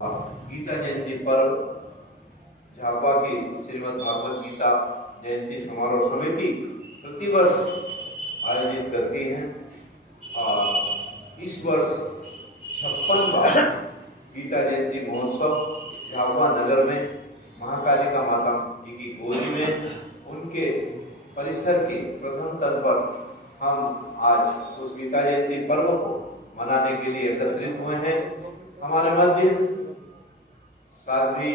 गीता जयंती पर झाबुआ की श्रीमद् भागवत गीता जयंती समारोह समिति प्रतिवर्ष आयोजित करती है और इस वर्ष 56वां गीता जयंती महोत्सव झाबुआ नगर में महाकालिका माता जी की गोदी में उनके परिसर के प्रथम तल पर हम आज उस गीता जयंती पर्व को मनाने के लिए एकत्रित हुए हैं। हमारे मध्य साध्वी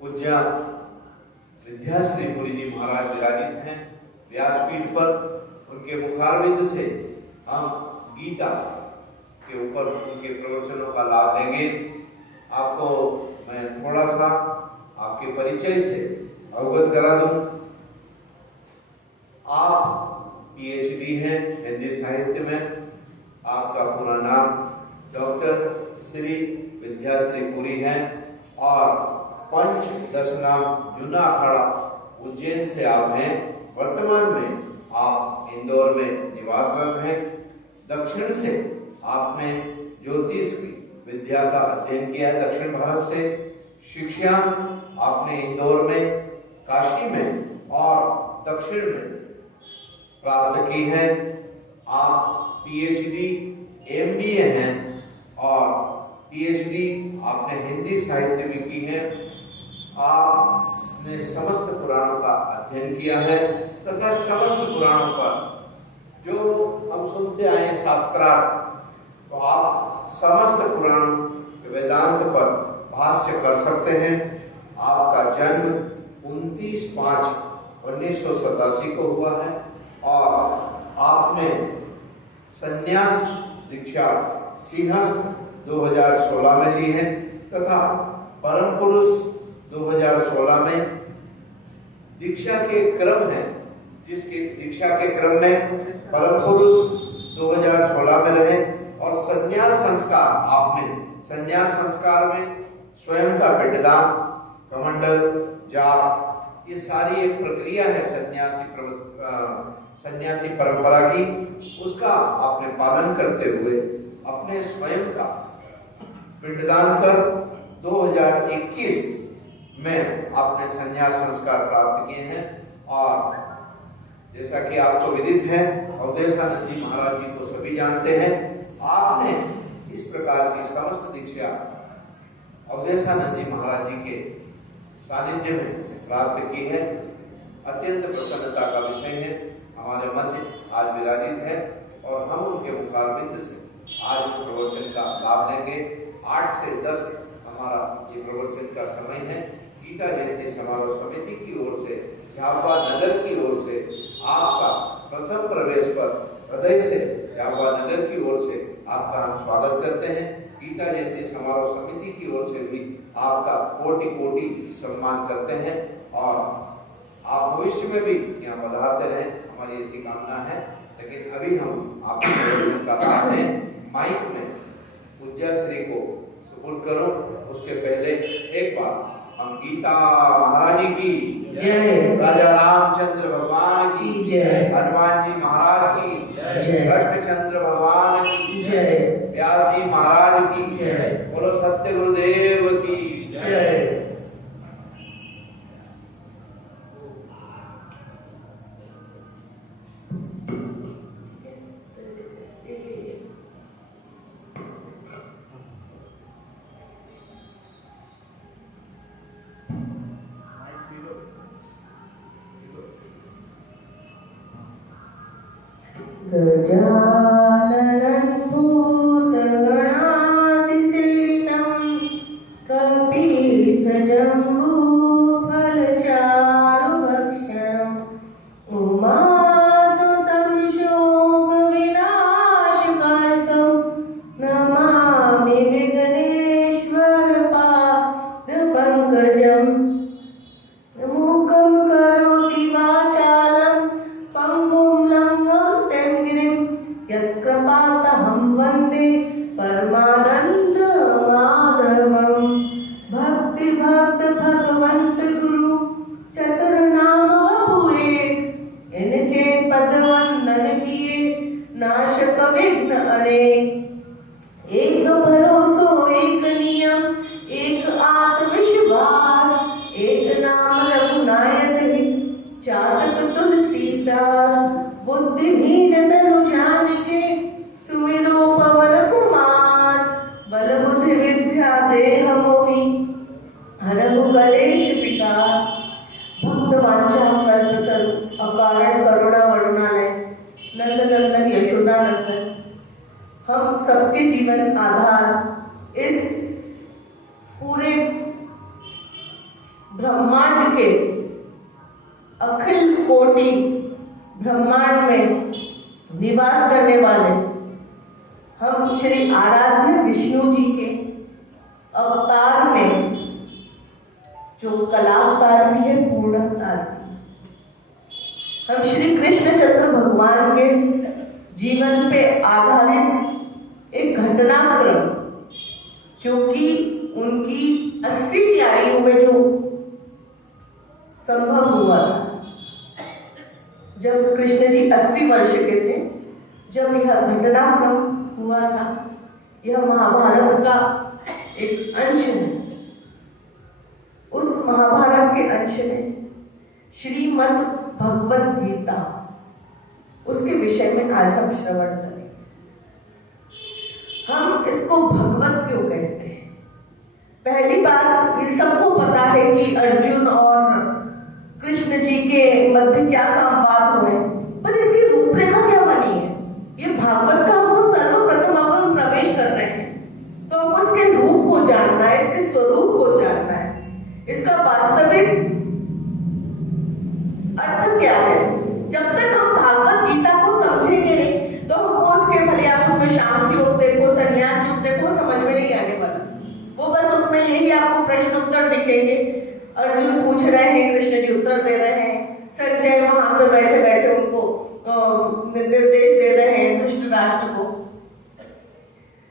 पूज्य विद्याश्री पुरी जी महाराज विराजित हैं। व्यासपीठ पर उनके मुखारविंद से हम गीता के ऊपर उनके प्रवचनों का लाभ लेंगे। आपको मैं थोड़ा सा आपके परिचय से अवगत करा दूं। आप पीएचडी हैं हिंदी साहित्य में। आपका पूरा नाम डॉक्टर श्री विद्याश्री पुरी हैं और पंच दशनाम जूना अखाड़ा उज्जैन से आप हैं। वर्तमान में आप इंदौर में निवासरत हैं। दक्षिण से आपने ज्योतिष की विद्या का अध्ययन किया है। दक्षिण भारत से शिक्षा आपने इंदौर में, काशी में और दक्षिण में प्राप्त की है। आप पीएचडी एमबीए हैं और पीएचडी आपने हिंदी साहित्य में की है। आपने समस्त पुराणों का अध्ययन किया है तथा समस्त पुराणों पर जो हम सुनते आए हैं शास्त्रार्थ, तो आप समस्त पुराण वेदांत पर भाष्य कर सकते हैं। आपका जन्म 29/5/1987 को हुआ है और आपने संन्यास दीक्षा सिंहस्थ 2016 में ली है तथा परम पुरुष 2016 में दीक्षा के क्रम है, जिसके दीक्षा के क्रम में परम पुरुष 2016 में रहे और संन्यास संस्कार आपने संन्यास संस्कार में स्वयं का पिंडदान, कमंडल, जाप, ये सारी एक प्रक्रिया है सन्यासी परंपरा की। उसका आपने पालन करते हुए अपने स्वयं का पिंडदान कर 2021 में आपने संन्यास संस्कार प्राप्त किए हैं। और जैसा कि आपको विदित है, अवधेशानंद जी महाराज जी को सभी जानते हैं। आपने इस प्रकार की समस्त दीक्षा अवधेशानंद जी महाराज जी के सानिध्य में प्राप्त की है। अत्यंत प्रसन्नता का विषय है। हमारे मध्य आज विराजित है और हम उनके मुखारविंद से आज प्रवचन का लाभ लेंगे। 8 से 10 हमारा ये प्रवचन का समय है। गीता जयंती समारोह समिति की ओर से, झाबुआ नगर की ओर से आपका प्रथम प्रवेश पर हृदय से झाबुआ नगर की ओर से आपका हम स्वागत करते हैं। गीता जयंती समारोह समिति की ओर से भी आपका कोटि कोटि सम्मान करते हैं और आप भविष्य में भी यहाँ पधारते रहें, हमारी ऐसी कामना है। लेकिन अभी हम आपके प्रवचन का लाभ लें। माइक में पूज्यश्री को सुपुर्द करो। उसके पहले एक बार हम गीता महारानी की जय, राजा रामचंद्र भगवान की जय, हनुमान जी महाराज की जय, कृष्णचंद्र भगवान की जय, व्यास जी महाराज की जय, बोलो सत्य गुरुदेव की जय। गजाननं भूतगणाधिसेवितं कपित्थजम्बूफलचारुभक्षणम् उमासुतं शोकविनाशकारकं नमामि विघ्नेश्वरपादपङ्कजम्। मूकं करोति वाचालं पंगुं लंघं गिरिं यत् देह मोहि हरहु कलेश विकार भक्त वांछा कल्पतरु अकारण करुणा वरुणालय नंद नंदन यशोदा नंदन। हम सबके जीवन आधार इस पूरे ब्रह्मांड के अखिल कोटि ब्रह्मांड में निवास करने वाले हम श्री आराध्य विष्णु जी के अवतार में जो कलावतार भी है पूर्ण अवतार भी। हम श्री कृष्णचंद्र भगवान के जीवन पे आधारित एक घटनाक्रम जो कि उनकी 80 की आयु में जो संभव हुआ था, जब कृष्ण जी 80 वर्ष के थे, जब यह घटनाक्रम हुआ था। यह महाभारत का एक अंश है। उस महाभारत के अंश में श्रीमद् भगवद गीता, उसके विषय में आज हम श्रवण करेंगे। हम इसको भगवत क्यों कहते हैं? पहली बात, ये सबको पता है कि अर्जुन और कृष्ण जी के मध्य क्या संवाद हुए, पर इसकी रूपरेखा क्या बनी है? ये भागवत का हमको सर्वप्रथम अगर हम प्रवेश कर रहे हैं तो हमको इसके रूप को जानना है, इसके स्वरूप को जानना है, इसका वास्तविक अर्थ क्या है। जब तक हम भागवत गीता को समझेंगे नहीं तो हमको उसके भले आप उसमें शांति योग देखो, संन्यास योग देखो, समझ में नहीं आने वाला। वो बस उसमें यही आपको प्रश्न उत्तर दिखेंगे। अर्जुन पूछ रहे हैं, कृष्ण जी उत्तर दे रहे हैं, संजय वहां पे बैठे बैठे उनको निर्देश दे रहे हैं धृतराष्ट्र को।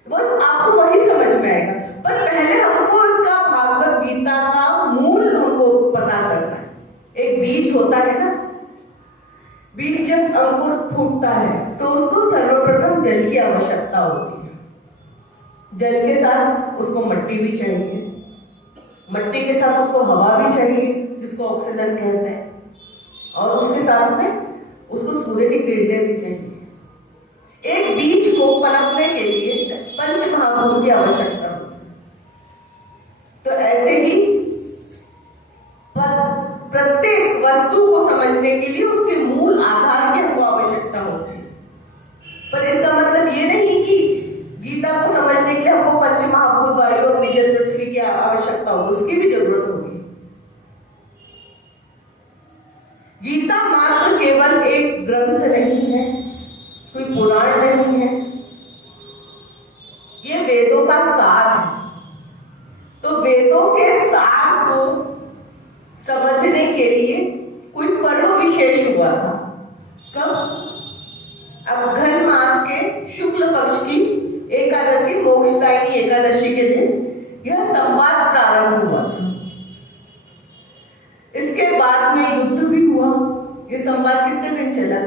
बस आपको वही समझ में आएगा। पर पहले हमको इसका भागवत गीता का मूल हमको पता करना है। एक बीज होता है ना, बीज जब अंकुर फूटता है तो उसको सर्वप्रथम जल की आवश्यकता होती है। जल के साथ उसको मिट्टी भी चाहिए, मिट्टी के साथ उसको हवा भी चाहिए जिसको ऑक्सीजन कहते हैं, और उसके साथ में उसको सूर्य की किरणें भी चाहिए। एक बीज को पनपने के लिए पंच महाभूत की आवश्यकता होती है। तो ऐसे ही प्रत्येक वस्तु को समझने के लिए उसके मूल आधार की हमको आवश्यकता होती है। पर इसका मतलब ये नहीं कि गीता को समझने के लिए हमको पंच महाभूत वायु और निजल पृथ्वी की आवश्यकता होगी, उसकी भी जरूरत होगी। गीता मात्र केवल एक ग्रंथ नहीं है, कोई पुराण नहीं है, ये वेदों का सार है। तो वेदों के सार को समझने के लिए कोई पर्व विशेष हुआ था। कब? अघन मास के शुक्ल पक्ष की एकादशी, मोक्षदायिनी एकादशी के दिन यह संवाद प्रारंभ हुआ था। इसके बाद में युद्ध भी हुआ। ये संवाद कितने दिन चला,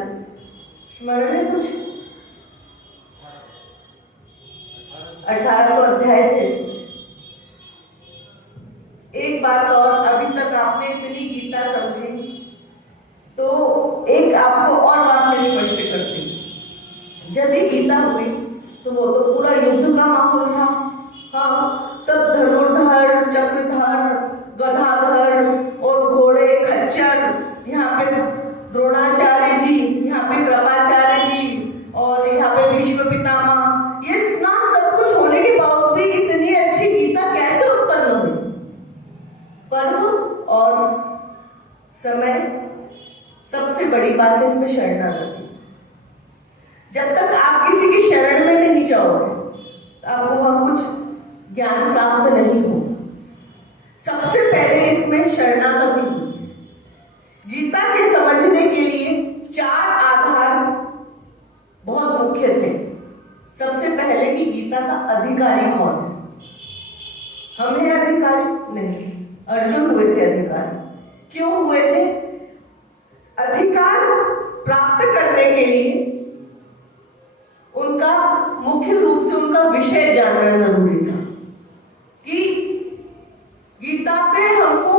स्मरण है कुछ? 18 अध्याय थे इसमें। एक बात और, अभी तक आपने इतनी गीता समझी तो एक आपको और बात मैं स्पष्ट करती हूँ। जब ये गीता हुई तो वो तो पूरा युद्ध का माहौल था। हाँ, सब धनुर्धर, चक्रधर, गदाधर और घोड़े, खच्चर, यहाँ पे द्रोणाचार्य जी, यहाँ पे कृपाचार्य जी और यहाँ पे भीष्म पितामह, ये इतना सब कुछ होने के बावजूद भी इतनी अच्छी गीता कैसे उत्पन्न हुई? पर्व और समय, सबसे बड़ी बात है इसमें शरणागति। जब तक आप किसी की शरण में नहीं जाओगे तो आपको वहां कुछ ज्ञान प्राप्त नहीं होगा। सबसे पहले इसमें शरणागति हुई है। गीता के समझने के लिए 4 आधार बहुत मुख्य थे। सबसे पहले कि गीता का अधिकारी कौन है? हम हैं अधिकारी? नहीं, अर्जुन हुए थे अधिकारी। क्यों हुए थे? अधिकार प्राप्त करने के लिए उनका मुख्य रूप से उनका विषय जानना जरूरी था। कि गीता पे हमको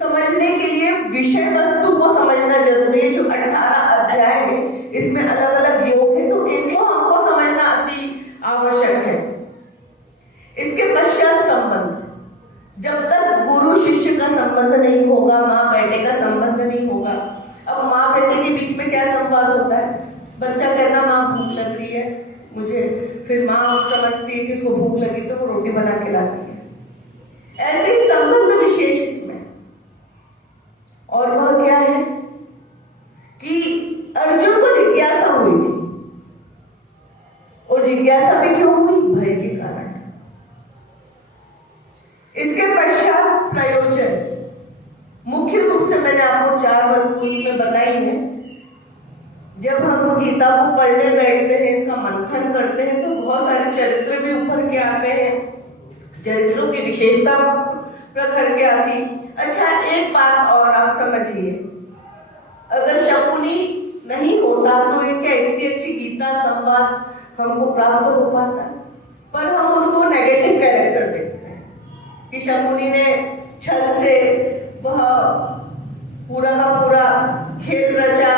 समझने के लिए विषय वस्तु को समझना जरूरी है। जो 18 अध्याय है इसमें अलग अलग योग है, तो इनको हमको समझना अति आवश्यक है। इसके पश्चात संबंध। संबंध नहीं होगा, माँ बेटे का संबंध नहीं होगा। अब माँ बेटे के बीच में क्या संवाद होता है? बच्चा कहता माँ भूख लग रही है मुझे, फिर माँ समझती है कि इसको भूख लगी तो वो रोटी बना के लाती है। ऐसे ही संबंध विशेष इसमें। और वह क्या है कि अर्जुन को जिज्ञासा हुई थी, और जिज्ञासा भी क्यों हुई? भय के कारण। इसके पश्चात प्रयोजन, मुख्य रूप से मैंने आपको 4 वस्तु में बताई है। जब हम गीता को पढ़ने बैठते हैं, इसका मंथन करते हैं, तो बहुत सारे चरित्र भी उभर के आते हैं, चरित्रों की विशेषता प्रखर के आती। अच्छा, एक बात और आप समझिए, अगर शकुनी नहीं होता तो ये क्या इतनी अच्छी गीता संवाद हमको प्राप्त हो पाता? पर हम उसको नेगेटिव कैरेक्टर देखते हैं कि शकुनी ने छल से वह पूरा का पूरा खेल रचा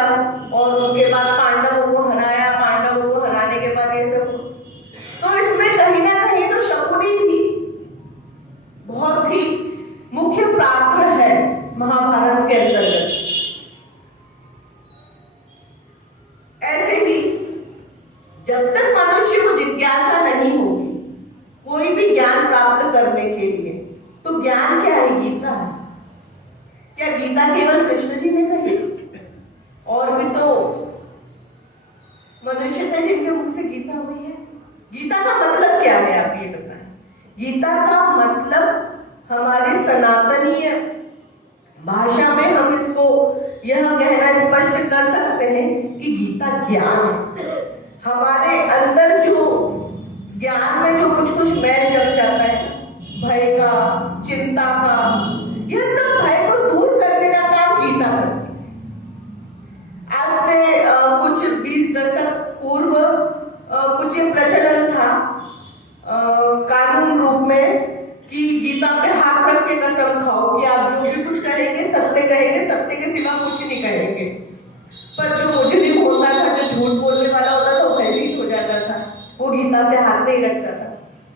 और उसके बाद पांडवों को हराया, पांडवों को हराने के बाद ये सब। तो इसमें कहीं ना कहीं तो शकुनी भी बहुत ही मुख्य पात्र है महाभारत के अंतर्गत। ऐसे ही जब तक मनुष्य को जिज्ञासा नहीं होगी कोई भी ज्ञान प्राप्त करने के लिए, तो ज्ञान क्या है? गीता है। क्या गीता केवल कृष्ण जी ने कही? और भी तो मनुष्य थे जिनके मुख से गीता हुई है। गीता का मतलब क्या है, आप ये बताएं। गीता का मतलब हमारी सनातनीय भाषा में हम इसको यह कहना स्पष्ट कर सकते हैं कि गीता ज्ञान है। हमारे अंदर जो ज्ञान में जो कुछ कुछ मैल जम जाता है, भय का, चिंता का, यह सब भय को दूर करने का काम गीता करती है। आज से कुछ 20 दशक पूर्व कुछ ये प्रचलन था कानून रूप में कि गीता पे हाथ रख के कसम खाओ कि आप जो भी कुछ कहेंगे, सत्य के सिवा कुछ नहीं कहेंगे। पर जो मुजरिम होता था, जो झूठ बोलने वाला होता था, वो भयभीत हो जाता था, वो गीता पे हाथ नहीं रखता था।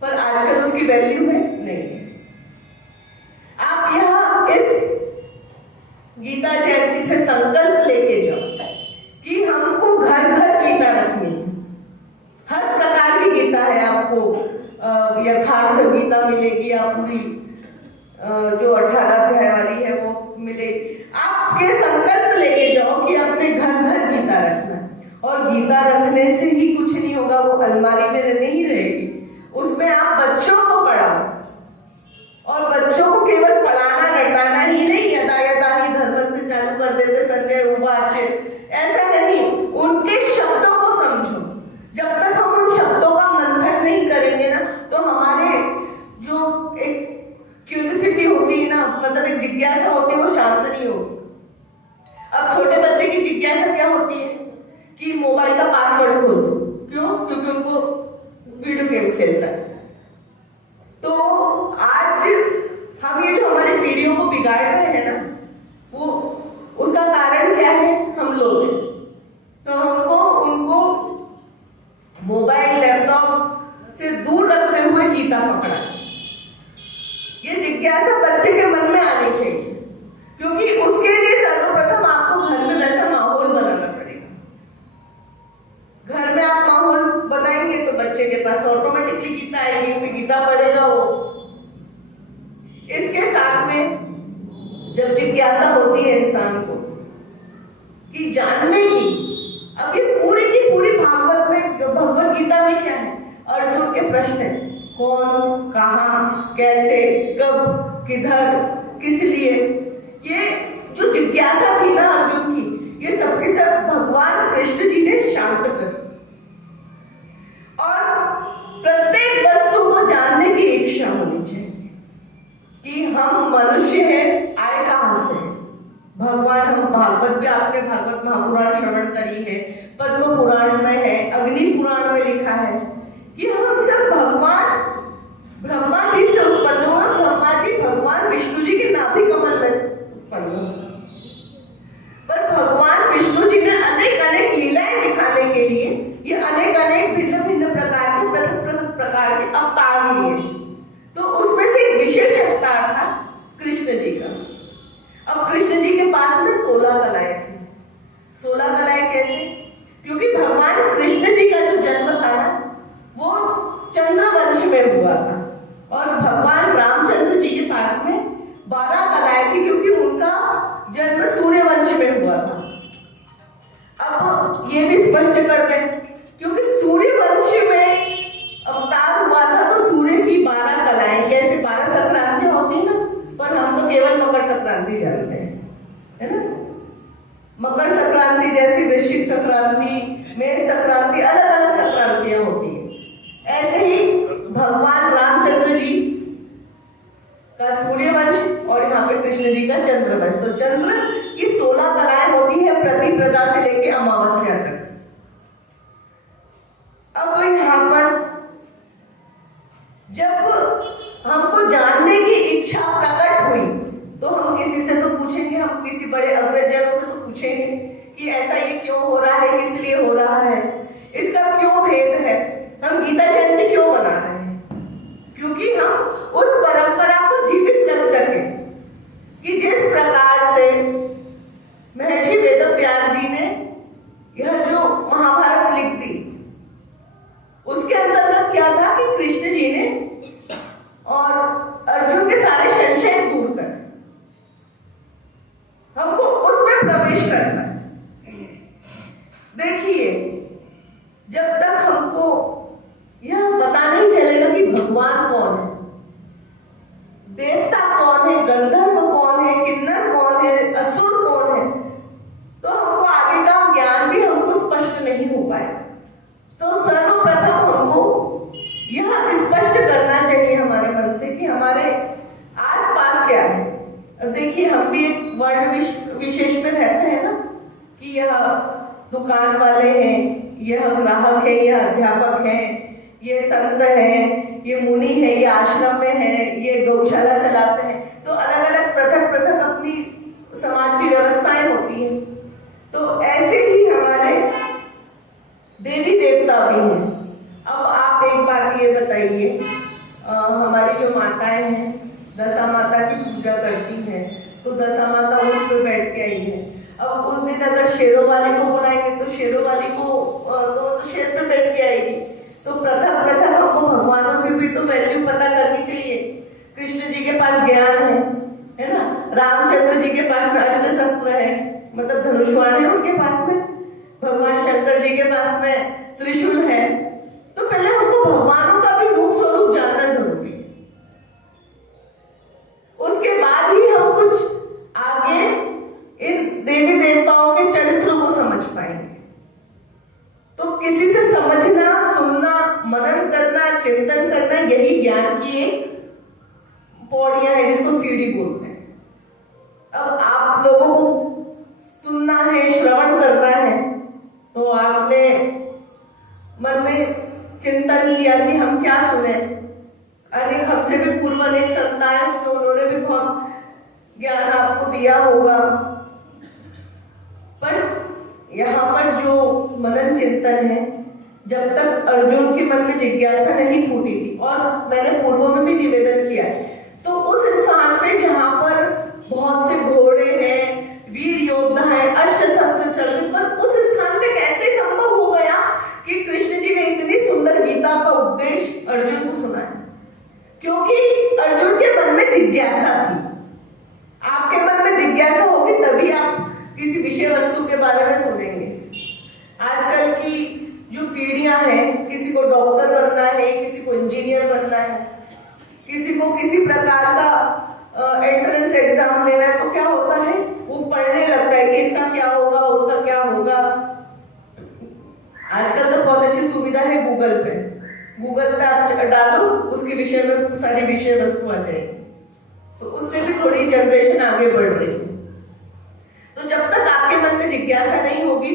पर आजकल उसकी वैल्यू है नहीं। आप यहाँ इस गीता जयंती से संकल्प लेके जाओ कि हमको घर घर गीता रखनी है। हर प्रकार की गीता है, आपको यथार्थ गीता मिलेगी, आप पूरी जो 18 अध्याय वाली है वो मिलेगी। आपके संकल्प लेके जाओ कि अपने घर घर गीता रखना है। और गीता रखने से ही कुछ नहीं होगा, वो अलमारी में नहीं रहेगी, उसमें आप बच्चों को पढ़ाओ। और बच्चों को केवल पढ़ाना रटाना ही नहीं, यदा यदा ही धर्म से चालू कर देते संजय उवाच, ऐसा नहीं, उनके शब्दों को समझो। जब तक हम उन शब्दों का मंथन नहीं करेंगे ना, तो हमारे जो एक क्यूरियोसिटी होती है ना, मतलब एक जिज्ञासा होती है, वो शांत नहीं होगी। अब छोटे बच्चे की जिज्ञासा क्या होती है कि मोबाइल का पासवर्ड खोल दो। क्यों? क्योंकि उनको वीडियो गेम खेलना है। तो आज हम ये जो हमारी पीढ़ियों को बिगाड़ रहे हैं ना, वो उसका कारण क्या है? हम लोग हैं। तो हमको उनको मोबाइल लैपटॉप से दूर रखते हुए गीता पकड़ा। ये जिज्ञासा बच्चे के मन में आनी चाहिए, क्योंकि उसके लिए सर्वप्रथम आपको घर में वैसा माहौल बनाना पड़ेगा। घर में आप माहौल बनाएंगे तो बच्चे के पास ऑटोमेटिकली गीता आएगी, फिर गीता पढ़ेगा वो। इसके साथ में जब जिज्ञासा होती है इंसान को कि जानने की, अब ये पूरी की पूरी भागवत में, भगवत गीता में क्या है? अर्जुन के प्रश्न है, कौन, कहाँ, कैसे, कब, किधर, किस लिए। ये जो जिज्ञासा थी ना अर्जुन की, ये सबके सब भगवान कृष्ण जी ने शांत कर। और प्रत्येक वस्तु को जानने की इच्छा होनी चाहिए कि हम मनुष्य हैं, आए कहां से? भगवान, हम भागवत भी, आपने भागवत महापुराण श्रवण करी है, पद्म पुराण में है, अग्नि पुराण में लिखा है कि हम सब भगवान ब्रह्मा जी से उत्पन्न हुआ। ब्रह्मा जी भगवान विष्णु जी के नाभि कमल में से उत्पन्न हुआ। पर भगवान विष्णु जी ने अनेक अनेक लीलाएं दिखाने के लिए ये अनेक अनेक भिन्न भिन्न प्रकार के, पृथक पृथक प्रकार के अवतार लिए। तो उसमें से एक विशेष अवतार था कृष्ण जी का। कृष्ण जी का जो जन्म था ना, वो चंद्रवंश में हुआ था और भगवान रामचंद्र जी के पास में 12 कलाएं थी, क्योंकि उनका जन्म सूर्यवंश में हुआ था। अब ये भी स्पष्ट कर दें, क्योंकि सूर्यवंश में अवतार हुआ था तो सूर्य की 12 कलाएं, कैसे 12 संक्रांतियां होती है ना, पर हम तो केवल मकर संक्रांति जानते हैं, है ना। मकर संक्रांति जैसी वृश्चिक संक्रांति, मेष संक्रांति, अलग अलग संक्रांतियां होती है। ऐसे ही भगवान रामचंद्र जी का सूर्यवंश और यहाँ पे कृष्ण जी का चंद्रवंश। तो चंद्र की 16 कलाएं होती है, प्रतिपदा से लेके अमावस्या तक। अब यहाँ पर जब हमको जानने की इच्छा प्रकट हुई तो हम किसी से तो पूछेंगे, हम किसी बड़े अग्रजनों से तो पूछेंगे कि ऐसा ये क्यों हो रहा है, किस लिए हो रहा है, इसका क्यों भेद है, हम गीता जयंती क्यों मना रहे हैं, क्योंकि हम उस परंपरा को जीवित रख सके कि जिस प्रकार से महर्षि वेदव्यास जी ने यह जो महाभारत लिख दी, उसके अंतर्गत क्या था कि कृष्ण जी ने और अर्जुन के सारे संशय दूर कर, हमको उसमें प्रवेश करना है। देखिए, जब तक हमको यह पता नहीं चलेगा कि भगवान कौन है, देवता कौन है, गंधर्व कौन है, किन्नर कौन है, असुर कौन है, तो हमको आगे का ज्ञान भी हमको स्पष्ट नहीं हो पाएगा। तो सर्वप्रथम हमको यह स्पष्ट करना चाहिए हमारे मन से कि हमारे आसपास क्या है। अब देखिए, हम भी एक वर्ण विशेष में रहते हैं ना, कि यह दुकान वाले हैं, यह ग्राहक है, यह अध्यापक है, ये संत है, ये मुनि है, ये आश्रम में है, ये गौशाला चलाते हैं। तो अलग अलग पृथक पृथक अपनी समाज की व्यवस्थाएं होती हैं। तो ऐसे ही हमारे देवी देवता भी हैं। अब आप एक बात ये बताइए, हमारी जो माताएं हैं दशा माता की पूजा करती हैं, तो दशा माता ऊंट पे बैठ के आई है। अब उस दिन अगर शेरों वाली को बुलाएंगे तो शेरों वाली को तो शेर पे बैठ के आएगी। तो पृथक पृथक हमको भगवानों की भी तो वैल्यू पता करनी चाहिए। कृष्ण जी के पास ज्ञान है ना, रामचंद्र जी के पास में अस्त्र शस्त्र है, मतलब धनुष बाण है उनके पास में, भगवान शंकर जी के पास में त्रिशूल है। तो पहले हमको भगवानों का भी रूप स्वरूप जानना जरूरी है, उसके बाद ही हम कुछ आगे इन देवी देवताओं के चरित्र को समझ पाएंगे। तो किसी से समझना, सुनना, मनन करना, चिंतन करना, यही ज्ञान की एक पौड़ियां है जिसको सीढ़ी बोलते हैं। अब आप लोगों को सुनना है, श्रवण करना है, तो आपने मन में चिंतन किया कि हम क्या सुने। अनेक हमसे भी पूर्व अनेक संताएं होंगे, उन्होंने भी बहुत ज्ञान आपको दिया होगा, पर यहाँ पर जो मनन चिंतन है, जब तक अर्जुन के मन में जिज्ञासा नहीं फूटी थी, और मैंने पूर्व में भी निवेदन किया है, तो उस स्थान पे जहाँ पर बहुत से घोड़े हैं, वीर योद्धा है, अस्त्र शस्त्र चल रहे, पर उस स्थान पे कैसे संभव हो गया कि कृष्ण जी ने इतनी सुंदर गीता का उपदेश अर्जुन को सुनाया? क्योंकि अर्जुन के मन में जिज्ञासा थी। आपके मन में जिज्ञासा होगी तभी आप किसी विषय वस्तु के बारे में सुनेंगे। आजकल की जो पीढ़ियां हैं, किसी को डॉक्टर बनना है, किसी को इंजीनियर बनना है, किसी को किसी प्रकार का एंट्रेंस एग्जाम देना है, तो क्या होता है, वो पढ़ने लगता है कि इसका क्या होगा, उसका क्या होगा। आजकल तो बहुत अच्छी सुविधा है गूगल पे आप डालो, उसके विषय में सारी विषय वस्तु आ जाएगी। तो उससे भी थोड़ी जनरेशन आगे बढ़ रही है। तो जब तक आपके मन में जिज्ञासा नहीं होगी,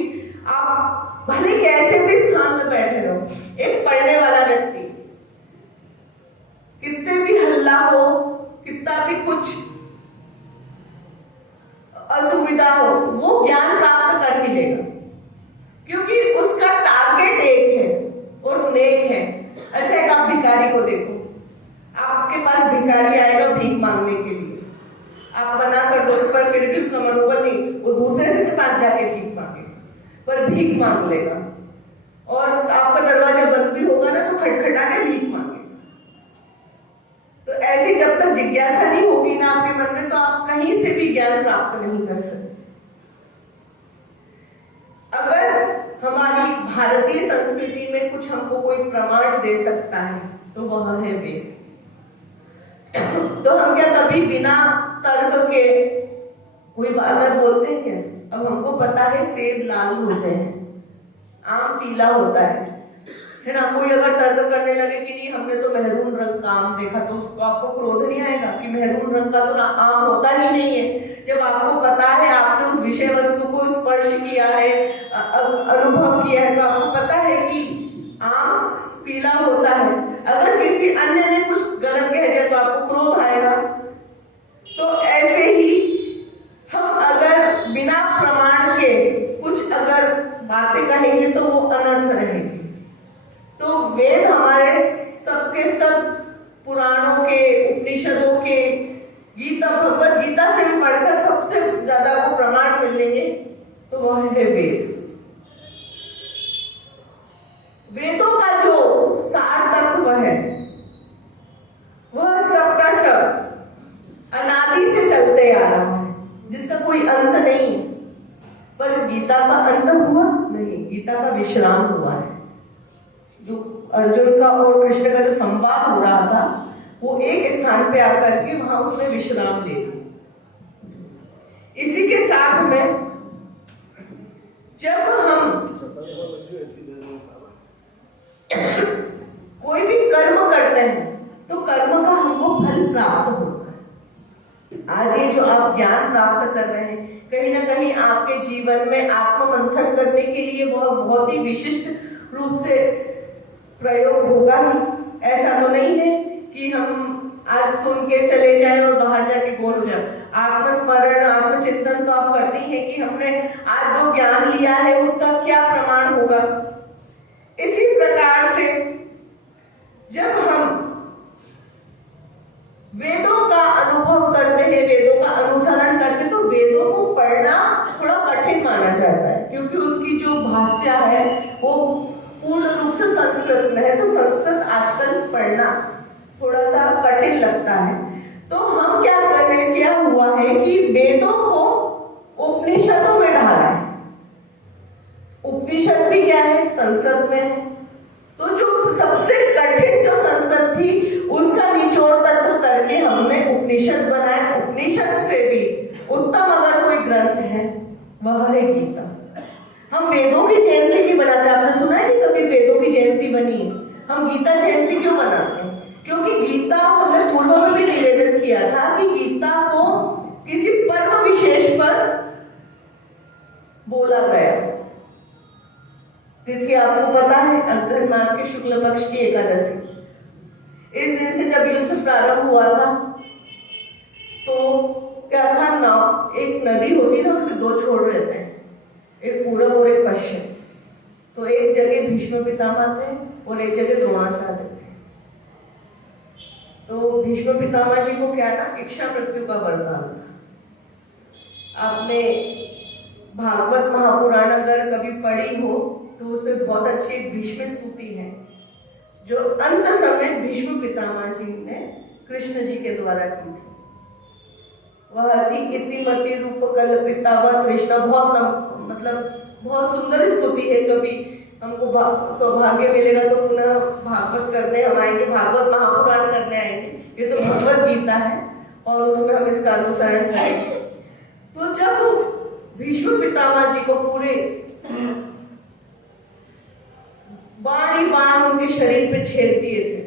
आप भले कैसे भी स्थान में बैठे रहो। एक पढ़ने वाला व्यक्ति कितने भी हल्ला हो, कितना भी कुछ असुविधा हो, वो ज्ञान प्राप्त कर ही लेगा, क्योंकि उसका टारगेट एक है और नेक है। अच्छा, एक आप भिखारी को देखो, आपके पास भिखारी आएगा भीख मांगने के लिए, आप मना कर दो, पर फिर भी उसका मनोबल नहीं, वो दूसरे से के पास जाके भीख मांगे, पर भीख मांग लेगा। और जिज्ञासा नहीं होगी ना आपके मन में, तो आप कहीं से भी ज्ञान प्राप्त नहीं कर सकते। अगर हमारी भारतीय संस्कृति में कुछ हमको कोई प्रमाण दे सकता है तो वह है वेद। तो हम क्या कभी बिना तर्क के कोई बात बोलते हैं क्या? अब हमको पता है सेब लाल होते हैं, आम पीला होता है ना। कोई अगर तर्क करने लगे कि नहीं हमने तो मेहरून रंग का आम देखा, तो उसको आपको क्रोध नहीं आएगा कि मेहरून रंग का तो ना आम होता ही नहीं है। जब आपको पता है, आपने उस विषय वस्तु को स्पर्श किया है, अनुभव किया है, तो आपको पता है कि आम पीला होता है। अगर किसी अन्य ने कुछ गलत कह दिया तो आपको क्रोध आएगा। तो ऐसे ही हम अगर बिना प्रमाण के कुछ अगर बातें कहेंगे तो वो अनर्थ रहेगी। तो वेद हमारे सबके सब पुराणों के, उपनिषदों के, गीता, भगवत गीता से भी पढ़कर सबसे ज्यादा को प्रमाण मिलेंगे तो वह है वेद। वेदों का जो सार तत्व है वह सबका सब अनादि से चलते आ रहा है, जिसका कोई अंत नहीं है। पर गीता का अंत हुआ नहीं, गीता का विश्राम हुआ है। जो अर्जुन का और कृष्ण का जो संवाद हो रहा था वो एक स्थान पे आकर के वहां उसने विश्राम ले लिया। इसी के साथ में जब हम कोई भी कर्म करते हैं तो कर्म का हमको फल प्राप्त होता है। आज ये जो आप ज्ञान प्राप्त कर रहे हैं, कहीं ना कहीं आपके जीवन में आत्ममंथन करने के लिए वह बहुत ही विशिष्ट रूप से प्रयोग होगा ही। ऐसा तो नहीं है कि हम आज सुन के चले जाएं और बाहर जाके गोल हो जाए। आत्मस्मरण, आत्मचिंतन तो आप करते ही हैं कि हमने आज जो ज्ञान लिया है उसका क्या प्रमाण होगा। इसी प्रकार से जब हम वेदों का अनुभव करते हैं, वेदों का अनुसरण करते हैं, तो वेदों को पढ़ना थोड़ा कठिन माना जाता है, क्योंकि उसकी जो भाषा है वो पूर्ण रूप से संस्कृत में है। तो संस्कृत आजकल पढ़ना थोड़ा सा कठिन लगता है। तो हम क्या कर रहे हैं, क्या हुआ है कि वेदों को उपनिषदों में ढाला है। उपनिषद भी क्या है, संस्कृत में है। तो जो सबसे कठिन जो संस्कृत थी उसका निचोड़ तत्व करके हमने उपनिषद बनाया। उपनिषद से भी उत्तम अगर कोई ग्रंथ है वह है गीता। हम वेदों की जयंती क्यों बनाते हैं? आपने सुना है कि कभी वेदों की जयंती बनी है? हम गीता जयंती क्यों बनाते हैं? क्योंकि गीता, हमने पूर्व में भी निवेदन किया था कि गीता को किसी पर्व विशेष पर बोला गया। तिथि आपको पता है, अग्रहण मास के शुक्ल पक्ष की एकादशी। इस दिन से जब युद्ध प्रारंभ हुआ था तो क्या था ना, एक नदी होती है ना, उसके दो छोर रहते हैं, एक पूरब और एक पश्चिम। तो एक जगह भीष्म पितामह थे और एक जगह द्रोणाचार्य थे। तो भीष्म पितामह जी को क्या ना, इच्छा मृत्यु का वरदान था। आपने भागवत महापुराण अगर कभी पढ़ी हो तो उसमें बहुत अच्छी एक भीष्म स्तुति है जो अंत समय भीष्म पितामह जी ने कृष्ण जी के द्वारा की थी। वह थी इतिमति रूप कल्पितावत कृष्ण। बहुत सुंदर स्तुति है। कभी हमको सौभाग्य मिलेगा तो पुनः भागवत करने हम आएंगे, भागवत महापुराण करने आएंगे। ये तो भगवत गीता है और उसमें हम इसका अनुसरण करेंगे। तो जब भीष्म पितामह जी को पूरे बाण उनके शरीर पे छेद दिए थे,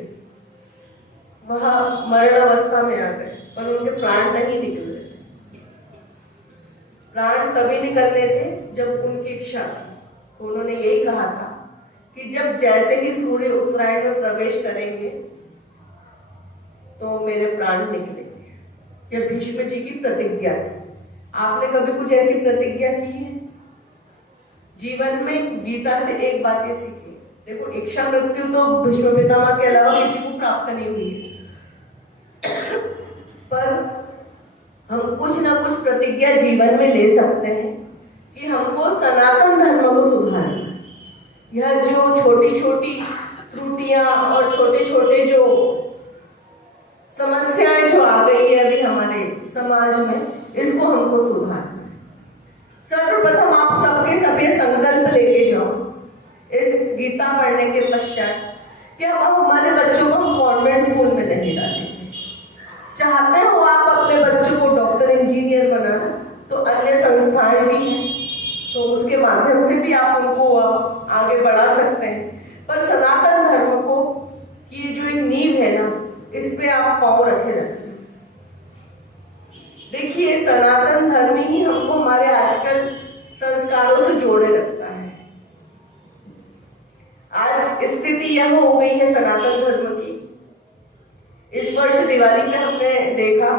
वह मरणावस्था में आ गए और उनके प्राण नहीं निकल रहे थे। प्राण तभी निकलने थे जब उनकी इच्छा थी। उन्होंने यही कहा था कि जब जैसे ही सूर्य उत्तरायण में प्रवेश करेंगे तो मेरे प्राण निकलेंगे। यह भीष्म जी की प्रतिज्ञा थी। आपने कभी कुछ ऐसी प्रतिज्ञा की है? जीवन में गीता से एक बात ये सीखी, देखो इच्छा मृत्यु तो भीष्म पितामह के अलावा किसी को प्राप्त नहीं हुई है, पर हम कुछ ना कुछ प्रतिज्ञा जीवन में ले सकते हैं कि हमको सनातन धर्म को सुधारना है। यह जो छोटी छोटी त्रुटियां और छोटे छोटे जो समस्याएं जो आ गई समाज में इसको हमको सुधारना है। सर्वप्रथम आप सबके सब ये संकल्प लेके जाओ इस गीता पढ़ने के पश्चात कि अब हमारे बच्चों को हम कॉन्वेंट स्कूल में नहीं डालेंगे। चाहते हो आप अपने बच्चों को डॉक्टर इंजीनियर बनाना, तो अन्य संस्थाएं भी हैं, तो उसके माध्यम से भी आप उनको आगे बढ़ा सकते हैं। पर सनातन धर्म को की जो एक नींव है ना, इस पे आप पाँव रखे रखें। देखिए, सनातन धर्म ही हमको हमारे आजकल संस्कारों से जोड़े रखता है। आज स्थिति यह हो गई है सनातन धर्म की, इस वर्ष दिवाली पे हमने देखा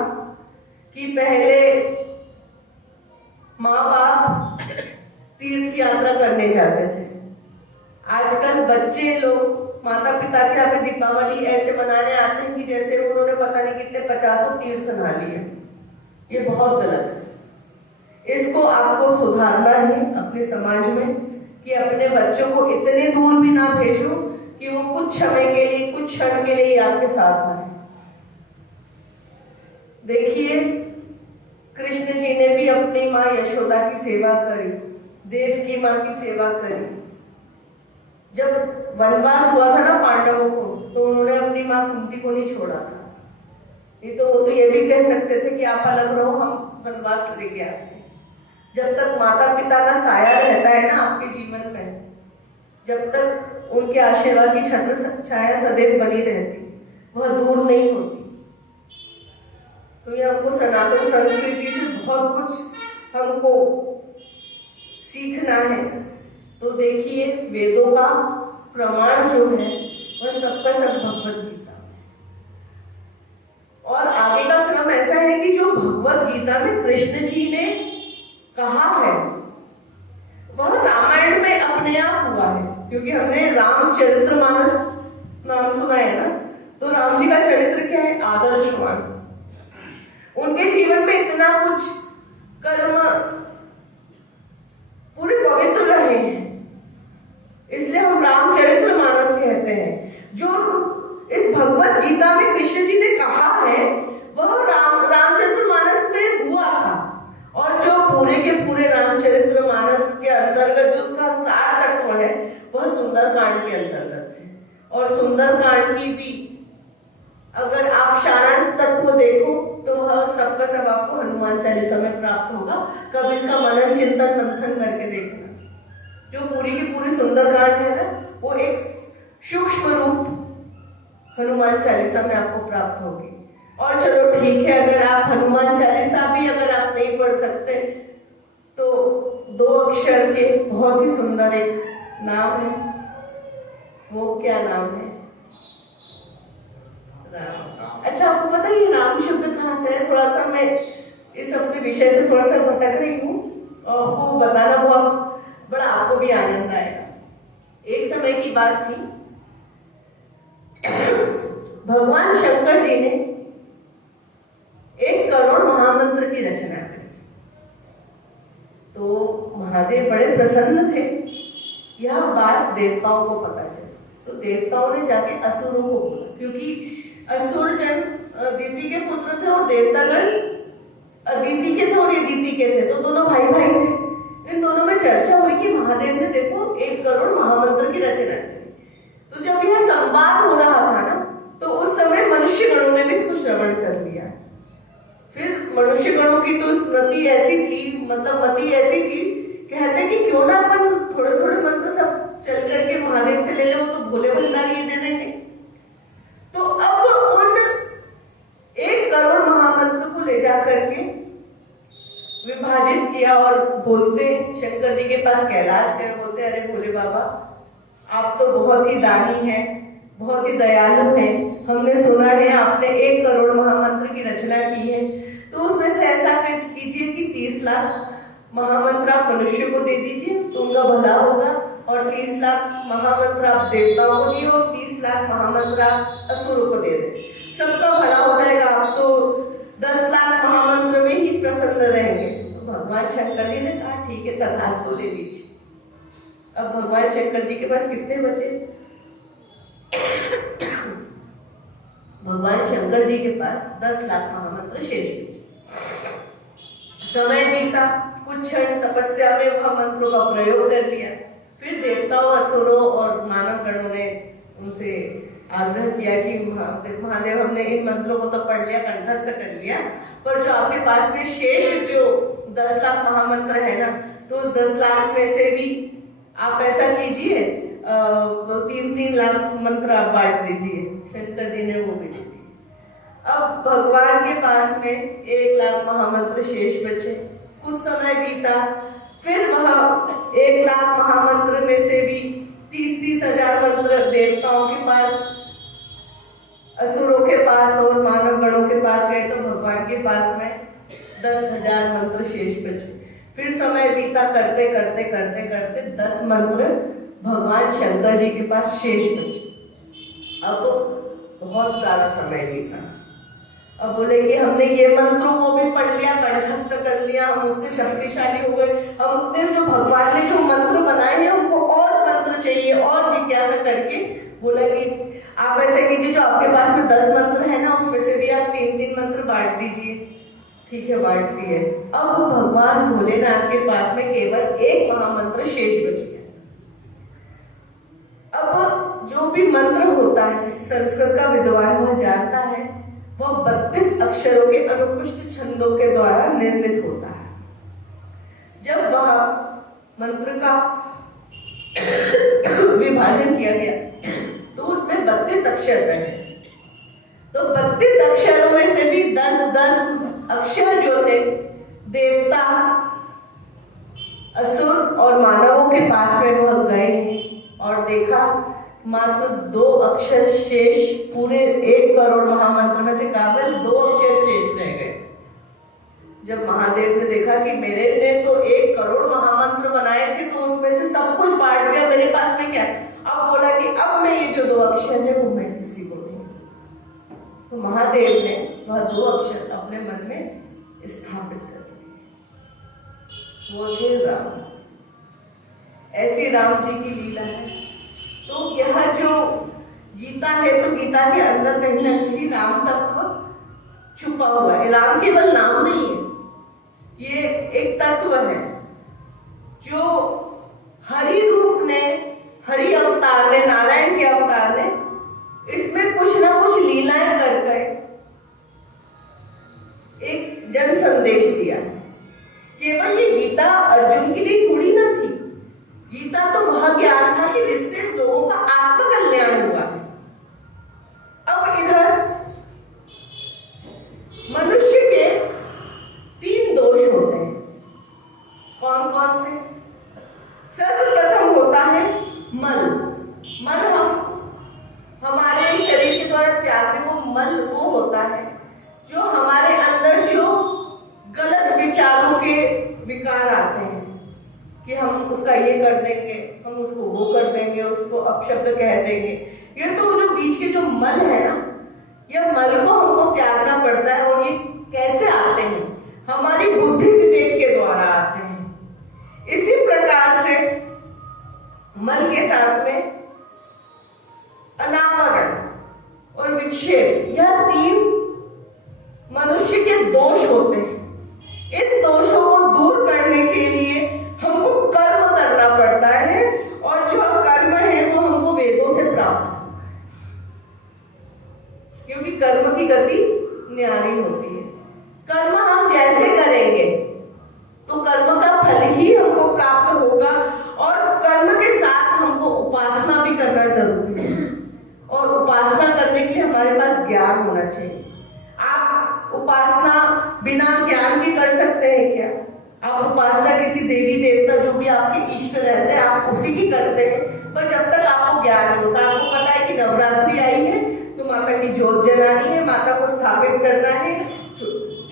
कि पहले माँ बाप तीर्थ यात्रा करने जाते थे, आजकल बच्चे लोग माता पिता के यहाँ पे दीपावली ऐसे मनाने आते हैं कि जैसे उन्होंने पता नहीं कितने 50 तीर्थ नहा लिए। ये बहुत गलत है। इसको आपको सुधारना है अपने समाज में कि अपने बच्चों को इतने दूर भी ना भेजो कि वो कुछ समय के लिए, कुछ क्षण के लिए आपके साथ रहे। देखिए, कृष्ण जी ने भी अपनी माँ यशोदा की सेवा करी, देव की माँ की सेवा करी। जब वनवास हुआ था ना पांडवों को, तो उन्होंने अपनी माँ कुंती को नहीं छोड़ा था। नहीं तो वो तो ये भी कह सकते थे कि आप अलग रहो, हम वनवास लेके आते हैं। जब तक माता पिता का साया रहता है ना आपके जीवन में, जब तक उनके आशीर्वाद की छत्र छाया सदैव बनी रहती, वह दूर नहीं होती। तो ये हमको सनातन संस्कृति से बहुत कुछ हमको सीखना है। तो देखिए, वेदों का प्रमाण जो है वह सबका सब भगवत गीता में। और आगे का क्रम ऐसा है कि जो भगवत गीता में कृष्ण जी ने कहा है वह रामायण में अपने आप हुआ है। क्योंकि हमने रामचरितमानस नाम सुना है ना, तो राम जी का चरित्र क्या है? आदर्शवान। उनके जीवन में इतना कुछ कर्म पूरे पवित्र रहे हैं, इसलिए हम रामचरितमानस कहते हैं। जो इस भगवत गीता में कृष्ण जी ने कहा है वह रामचरितमानस में हुआ था। और जो पूरे के पूरे रामचरितमानस के अंतर्गत जो उसका सार तत्व है वह सुंदरकांड के अंतर्गत है। और सुंदरकांड की भी अगर आप सारांश तत्व देखो तो वह सबका सब आपको हनुमान चालीसा में प्राप्त होगा। कब इसका मनन चिंतन मंथन करके देखना। जो पूरी की पूरी सुंदरकांड है ना, वो एक सूक्ष्म रूप हनुमान चालीसा में आपको प्राप्त होगी। और चलो ठीक है, अगर आप हनुमान चालीसा भी अगर आप नहीं पढ़ सकते तो 2 अक्षर के बहुत ही सुंदर एक नाम है। वो क्या नाम है? राम। अच्छा, आपको पता है ये राम शब्द कहाँ से है? थोड़ा सा मैं इस अपने विषय से थोड़ा सा भटक रही हूँ और आपको बताना बहुत बड़ा आपको भी आनंद आएगा। एक समय की बात थी, भगवान शंकर जी ने 1 करोड़ महामंत्र की रचना करी। तो महादेव बड़े प्रसन्न थे। यह बात देवताओं को पता चली, तो देवताओं ने जाके असुरों को बोला, क्योंकि असुर जन अदिति के पुत्र थे और देवतागण अदिति के थे और अदिति के थे, तो दोनों भाई भाई थे। इन दोनों में चर्चा हुई कि महादेव ने देखो 1 करोड़ महामंत्र की रचना की। तो जब यह संवाद हो रहा था ना, तो उस समय मनुष्य गणों ने भी इसको श्रवण कर लिया। फिर मनुष्य गणों की तो स्मृति ऐसी थी, मतलब मति ऐसी थी, कहते कि क्यों ना अपन थोड़े थोड़े मंत्र सब चल करके महादेव से ले ले, वो तो भोले भंडारी ये दे देंगे। तो अब उन 1 करोड़ महामंत्र को ले जा करके विभाजित किया और बोलते शंकर जी के पास कैलाश गए, बोलते अरे भोले बाबा, आप तो बहुत ही दानी हैं, बहुत ही दयालु हैं। हमने सुना है आपने 1 करोड़ महामंत्र की रचना की है, तो उसमें से ऐसा कीजिए कि 30 लाख महामंत्र आप मनुष्य को दे दीजिए, तो उनका भला होगा। और 30 लाख महामंत्र आप देवताओं को दिए और 30 लाख महामंत्र आप असुरों को दे दें, सबका भला हो जाएगा। आप तो 10 लाख महामंत्र में ही प्रसन्न रहेंगे। तो भगवान शंकर जी ने कहा ठीक है, तथास्तु, ले लीजिए। अब भगवान शंकर जी के पास कितने बचे? भगवान शंकर जी के पास 10 लाख महामंत्र शेष बचे। समय बीता, कुछ क्षण तपस्या में वह मंत्रों का प्रयोग कर लिया। फिर देवताओं, असुरों और मानव गणों ने उनसे आग्रह किया कि महादेव, हमने इन मंत्रों को तो पढ़ लिया, कंठस्थ कर लिया, पर जो आपके पास में शेष जो 10 लाख महामंत्र है ना, तो उस 10 लाख में से भी आप ऐसा कीजिए 3-3 लाख मंत्र आप बांट दीजिए। शंकर जी ने वो भी दे दी। अब भगवान के पास में 1 लाख महामंत्र शेष बचे। कुछ समय बीता, फिर वह 1 लाख महामंत्र में से भी 30-30 हजार मंत्र देवताओं के पास, असुरों के पास और मानव गणों के पास गए, तो भगवान के पास में 10,000 मंत्र शेष बचे। फिर समय बीता, करते करते करते करते 10 मंत्र भगवान शंकर जी के पास शेष बचे। अब बहुत सारा समय बीता। अब बोले कि हमने ये मंत्रों को भी पढ़ लिया, कंठस्थ कर लिया, हम उससे शक्तिशाली हो गए, हमने जो भगवान ने जो मंत्र बनाए हैं उनको और मंत्र चाहिए, और जिज्ञासा करके बोला कि आप ऐसे कीजिए, जो आपके पास में 10 मंत्र है ना, उसमें से भी आप 3-3 मंत्र बांट दीजिए। ठीक है, बांट दिए। अब भगवान भोलेनाथ के पास में केवल 1 महामंत्र शेष बच गया। अब जो भी मंत्र होता है, संस्कृत का विद्वान वह जानता है, वह 32 अक्षरों के अनुपुष्ट छंदों के द्वारा निर्मित होता है। जब वह मंत्र का विभाजन किया गया तो उसमें 32 अक्षर रहे। तो 32 अक्षरों में से भी 10-10 अक्षर जो थे, देवता, असुर और मानवों के पास में वह गए और देखा मात्र 2 अक्षर शेष, पूरे 1 करोड़ महामंत्र में से केवल 2 अक्षर शेष रह गए। जब महादेव ने देखा कि मेरे ने तो 1 करोड़ महामंत्र बनाए थे, तो उसमें से सब कुछ बांट दिया, मेरे पास में क्या। अब बोला कि अब मैं ये जो 2 अक्षर है वो मैं किसी को नहीं। तो महादेव ने वह 2 अक्षर अपने मन में स्थापित कर दिए। वो थे राम। ऐसी राम जी की लीला है। तो यह जो गीता है, तो गीता के अंदर कहीं ना कहीं राम तत्व छुपा हुआ है। राम केवल नाम नहीं है, ये एक तत्व है जो हरि रूप ने, हरि अवतार ने, नारायण के अवतार ने इसमें कुछ ना कुछ लीलाएं करके एक जन संदेश दिया। केवल ये गीता अर्जुन के लिए थोड़ी ना थी। गीता तो वह ज्ञान था कि जिससे लोगों का आत्म कल्याण हुआ। अब इधर मनुष्य के 3 दोष होते हैं। कौन कौन से? सर्वप्रथम होता है मल। मल हमारे शरीर के द्वारा त्यागने को मल वो होता है जो हमारे अंदर जो गलत विचारों के विकार आते हैं कि हम उसका ये कर देंगे, हम उसको वो कर देंगे, उसको अपशब्द कह देंगे। ये तो जो बीच के जो मल है ना, यह मल को हमको त्यागना पड़ता है। और ये कैसे आते हैं? हमारी बुद्धि विवेक के द्वारा आते हैं। इसी प्रकार से मल के साथ में अनावरण और विक्षेप, यह 3 मनुष्य के दोष होते हैं। इन दोषों को दूर करने के लिए हमको कर्म करना पड़ता है, और जो कर्म है वो हमको वेदों से प्राप्त होता है, क्योंकि कर्म की गति न्यारी होती है। कर्म हम जैसे करेंगे तो कर्म का फल ही हमको प्राप्त होगा। और कर्म के साथ हमको उपासना भी करना जरूरी है, और उपासना करने के लिए हमारे पास ज्ञान होना चाहिए। आप उपासना बिना ज्ञान के कर सकते हैं क्या? आप उपासना किसी देवी देवता जो भी आपके इष्ट रहते हैं, आप उसी की करते हैं, पर जब तक आपको ज्ञान नहीं होता, आपको पता है कि नवरात्रि आई है तो माता की जोत जलानी है, माता को स्थापित करना है,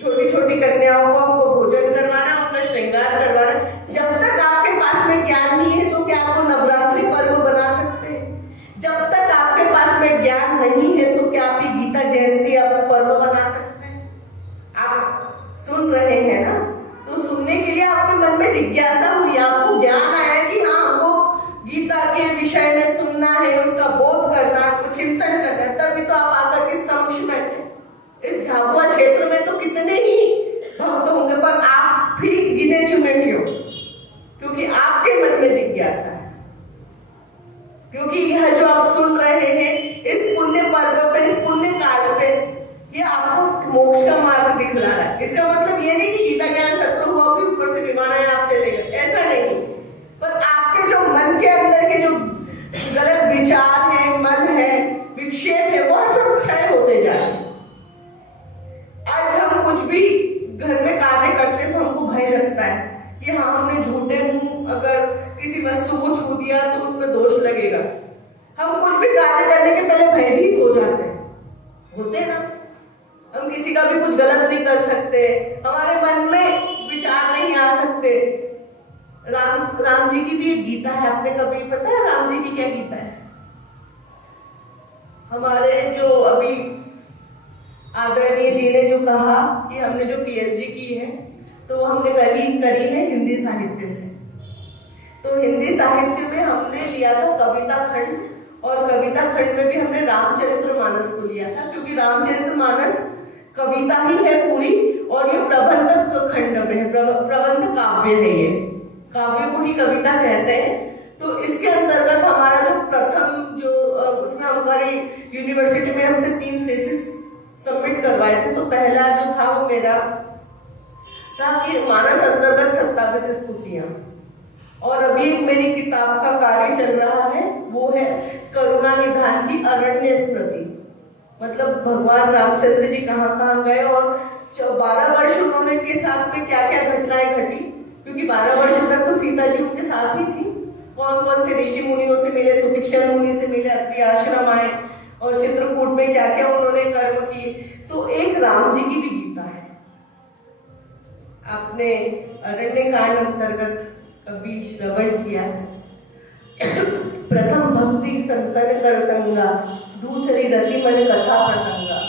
छोटी छोटी कन्याओं को हमको भोजन करवाना, उनका श्रृंगार करवाना। जब तक आपके पास में ज्ञान नहीं है तो क्या आपको नवरात्रि पर्व बना सकते हैं? जब तक आपके पास में ज्ञान नहीं है तो क्या आप गीता जयंती आप पर्व बना सकते हैं? आप सुन रहे हैं ना, तो सुनने के लिए आपके मन में जिज्ञासा हुई, आपको ज्ञान आया कि हाँ हमको गीता के विषय में सुनना है, उसका बोध करना है, उसको चिंतन करना है, तभी तो आप आकर के समक्ष बैठे। इस झाबुआ क्षेत्र में तो कितने ही इसका मतलब ये नहीं कि गीता ज्ञान सत्र हुआ फिर ऊपर से विमान आया आप चले गए, ऐसा नहीं। पर आपके जो मन के अंदर के जो गलत विचार है, मन है, विक्षेप है, वह सब क्षय होते जाए। आज हम कुछ भी घर में कार्य करते हैं तो हमको भय लगता है कि हाँ हमने झूठे मुंह अगर किसी वस्तु को छू दिया तो उसमें दोष लगेगा। हम कुछ भी कार्य करने के पहले भयभीत हो जाते हैं, होते ना। हम किसी का भी कुछ गलत नहीं कर सकते, हमारे मन में विचार नहीं आ सकते। राम जी की भी एक गीता है, आपने कभी पता है राम जी की क्या गीता है? हमारे जो अभी आदरणीय जी ने जो कहा कि हमने जो पीएचडी की है तो हमने करी है हिंदी साहित्य से। तो हिंदी साहित्य में हमने लिया था कविता खंड, और कविता खंड में भी हमने रामचरितमानस को लिया था, क्योंकि रामचरितमानस कविता ही है पूरी और ये प्रबंध खंड में है, प्रबंध काव्य है। ये काव्य को ही कविता कहते हैं। तो इसके अंतर्गत हमारा जो प्रथम जो उसमें हमारी यूनिवर्सिटी में हमसे 3 थीसिस सबमिट करवाए थे। तो पहला जो था वो मेरा था कि मानस अंतर्गत 27 स्तुतियां, और अभी एक मेरी किताब का कार्य चल रहा है वो है करुणा निधान की अरण्य स्मृति। मतलब भगवान रामचंद्र जी कहाँ कहाँ गए और 12 वर्ष उन्होंने के साथ में क्या क्या घटनाएं घटी, क्योंकि 12 वर्ष तक तो सीता जी उनके साथ ही थी। कौन कौन से ऋषि मुनियों से मिले, सुतीक्षण मुनि से मिले, अत्रि आश्रम आए, और चित्रकूट में क्या क्या उन्होंने कर्म किए। तो एक राम जी की भी गीता है। आपने अरण्य कांड अंतर्गत कभी श्रवण किया है? प्रथम भक्ति संतन कर संगा, दूसरी रति मन कथा प्रसंगा,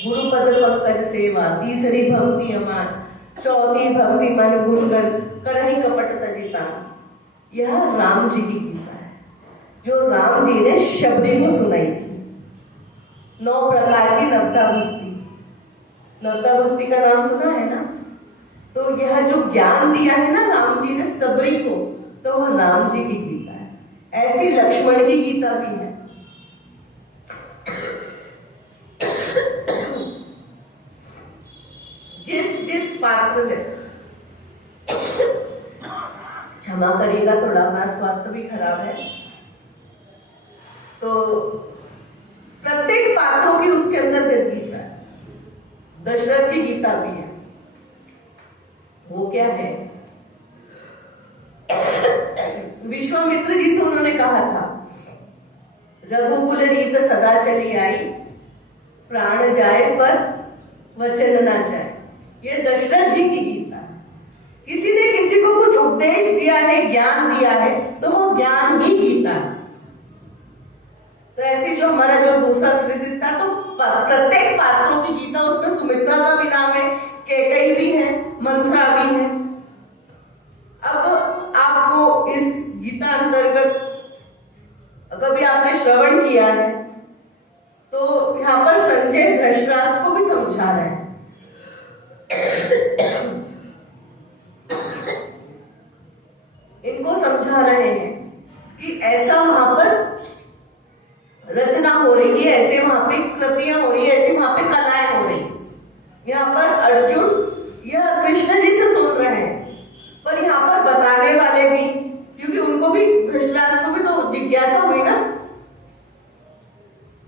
गुरुपद पंकज सेवा, तीसरी भक्ति अमान, चौथी भक्ति मन गुणगन, करहि कपट तजितान। यह राम जी की गीता है जो राम जी ने शबरी को सुनाई थी। 9 प्रकार की नवता भक्ति, नवता भक्ति का नाम सुना है ना? तो यह जो ज्ञान दिया है ना राम जी ने सबरी को, तो वह राम जी की गीता है। ऐसी लक्ष्मण की गीता भी है। जिस पात्र ने, क्षमा करिएगा थोड़ा हमारा स्वास्थ्य भी खराब है, तो प्रत्येक पात्रों की उसके अंदर गीता है। दशरथ की गीता भी है। वो क्या है? विश्वामित्र जी से उन्होंने कहा था, रघुकुल रीत सदा चली आई, प्राण जाए पर वचन ना जाए। ये दशरथ जी की गीता है। किसी ने किसी को कुछ उपदेश दिया है, ज्ञान दिया है, तो वो ज्ञान ही गीता है। तो ऐसी जो हमारा जो दूसरा थीसिस था, तो प्रत्येक पात्रों की गीता, उसमें सुमित्रा का भी नाम है, कैकेयी भी है, मंथरा भी है। अब आपको इस गीता अंतर्गत कभी आपने श्रवण किया है तो यहाँ पर संजय धृतराष्ट्र को भी समझा रहे हैं। इनको समझा रहे हैं कि ऐसा वहां पर रचना हो रही है, ऐसे वहां पे कृतियां हो रही है, ऐसी वहां पे कलाएं हो रही है। यहाँ पर अर्जुन यह कृष्ण जी से सुन रहे हैं, पर यहाँ पर बताने वाले भी, क्योंकि उनको भी, धृतराष्ट्र को भी तो जिज्ञासा हुई ना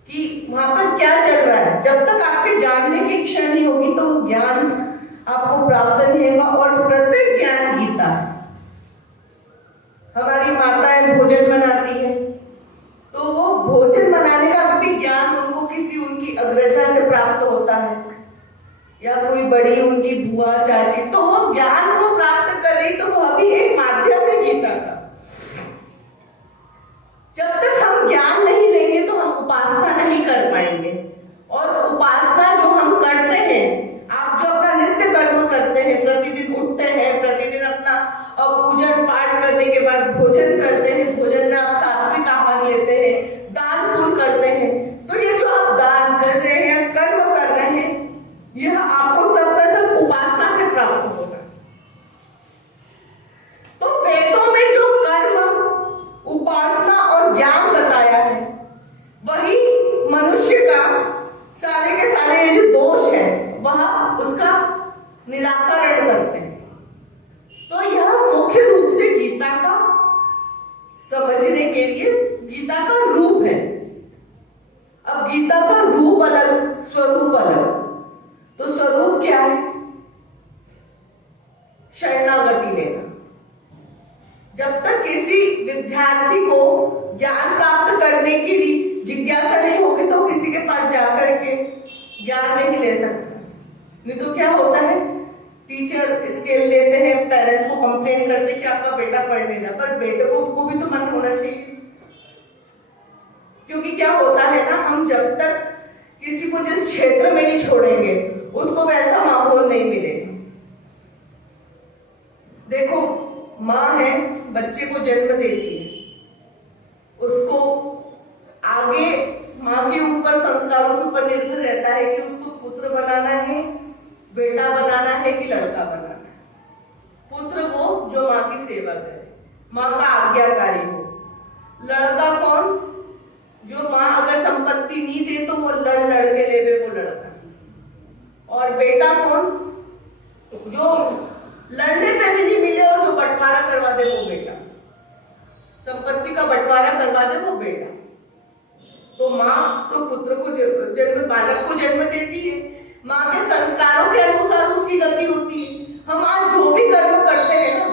कि वहां पर क्या चल रहा है। जब तक आपके जानने की इच्छा नहीं होगी तो वो ज्ञान आपको प्राप्त नहीं होगा। और प्रत्येक ज्ञान गीता है। हमारी माताएं भोजन बनाती है, तो वो भोजन बनाने का भी ज्ञान उनको किसी उनकी अग्रजा से प्राप्त होता है, या कोई बड़ी उनकी बुआ चाची, तो वो ज्ञान को प्राप्त कर रही, तो वह भी एक माध्यम है गीता का। जब तक हम ज्ञान नहीं लेंगे तो हम उपासना नहीं कर पाएंगे। और उपासना जो हम करते हैं, आप जो अपना नित्य कर्म करते हैं, प्रतिदिन उठते हैं, प्रतिदिन अपना पूजन पाठ करने के बाद भोजन करते हैं, भोजन में आप सात्विक आहार लेते हैं, दान पुण्य करते हैं, तो ये जो आप दान कर रहे हैं, कर्म कर रहे हैं, यह आपको सब का सब उपासना से प्राप्त होगा। तो वेदों में जो कर्म, उपासना और ज्ञान बताया है, वही मनुष्य का निराकरण करते हैं। तो यह मुख्य रूप से गीता का समझने के लिए गीता का रूप है। अब गीता का रूप अलग, स्वरूप अलग। तो स्वरूप क्या है? शरणागति लेना। जब तक किसी विद्यार्थी को ज्ञान प्राप्त करने की जिज्ञासा नहीं होगी तो किसी के पास जाकर के ज्ञान नहीं ले सकता। नहीं तो क्या होता है, टीचर स्केल देते हैं, पेरेंट्स को कंप्लेन करते हैं कि आपका बेटा पढ़ नहीं रहा, पर बेटे को भी तो मन होना चाहिए। क्योंकि क्या होता है ना, हम जब तक किसी को जिस क्षेत्र में नहीं छोड़ेंगे उसको वैसा माहौल नहीं मिलेगा। देखो, माँ है, बच्चे को जन्म देती है, उसको आगे माँ के ऊपर, संस्कारों के ऊपर निर्भर रहता है कि उसको पुत्र बनाना है, बेटा बनाना है कि लड़का बनाना है। पुत्र वो जो माँ की सेवा करे, माँ का आज्ञाकारी हो। लड़का कौन? जो माँ अगर संपत्ति नहीं दे तो वो लड़ के लेवे, वो लड़का। और बेटा कौन? जो लड़ने पे भी नहीं मिले और जो बंटवारा करवा दे वो बेटा, संपत्ति का बंटवारा करवा दे वो बेटा। तो माँ तो पुत्र को जन्म, बालक को जन्म देती है, माँ के संस्कारों के अनुसार उसकी गति होती है। हम आज जो भी कर्म करते हैं ना,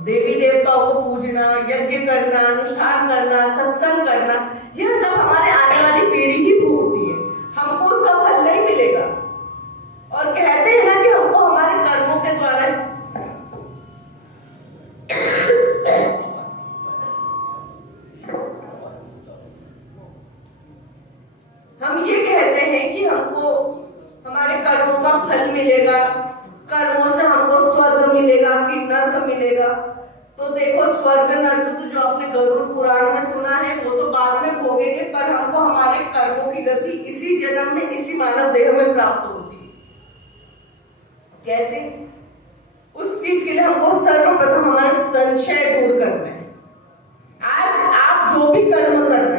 देवी देवताओं को पूजना, यज्ञ करना, अनुष्ठान करना, सत्संग करना, यह सब हमारे आने वाली पीढ़ी की भोगती है, हमको उसका फल नहीं मिलेगा। और कहते हैं ना कि हमको हमारे कर्मों के द्वारा हम ये कहते हैं कि हमको हमारे कर्मों का फल मिलेगा, कर्मों से हमको स्वर्ग मिलेगा कि नर्क मिलेगा। तो देखो, स्वर्ग नर्क तो जो आपने गरुड़ पुराण में सुना है वो तो बाद में भोगेंगे, पर हमको हमारे कर्मों की गति इसी जन्म में, इसी मानव देह में प्राप्त होती है। कैसे? उस चीज के लिए हमको सर्वप्रथम हमारे संशय दूर करना है। आज आप जो भी कर्म कर रहे हैं,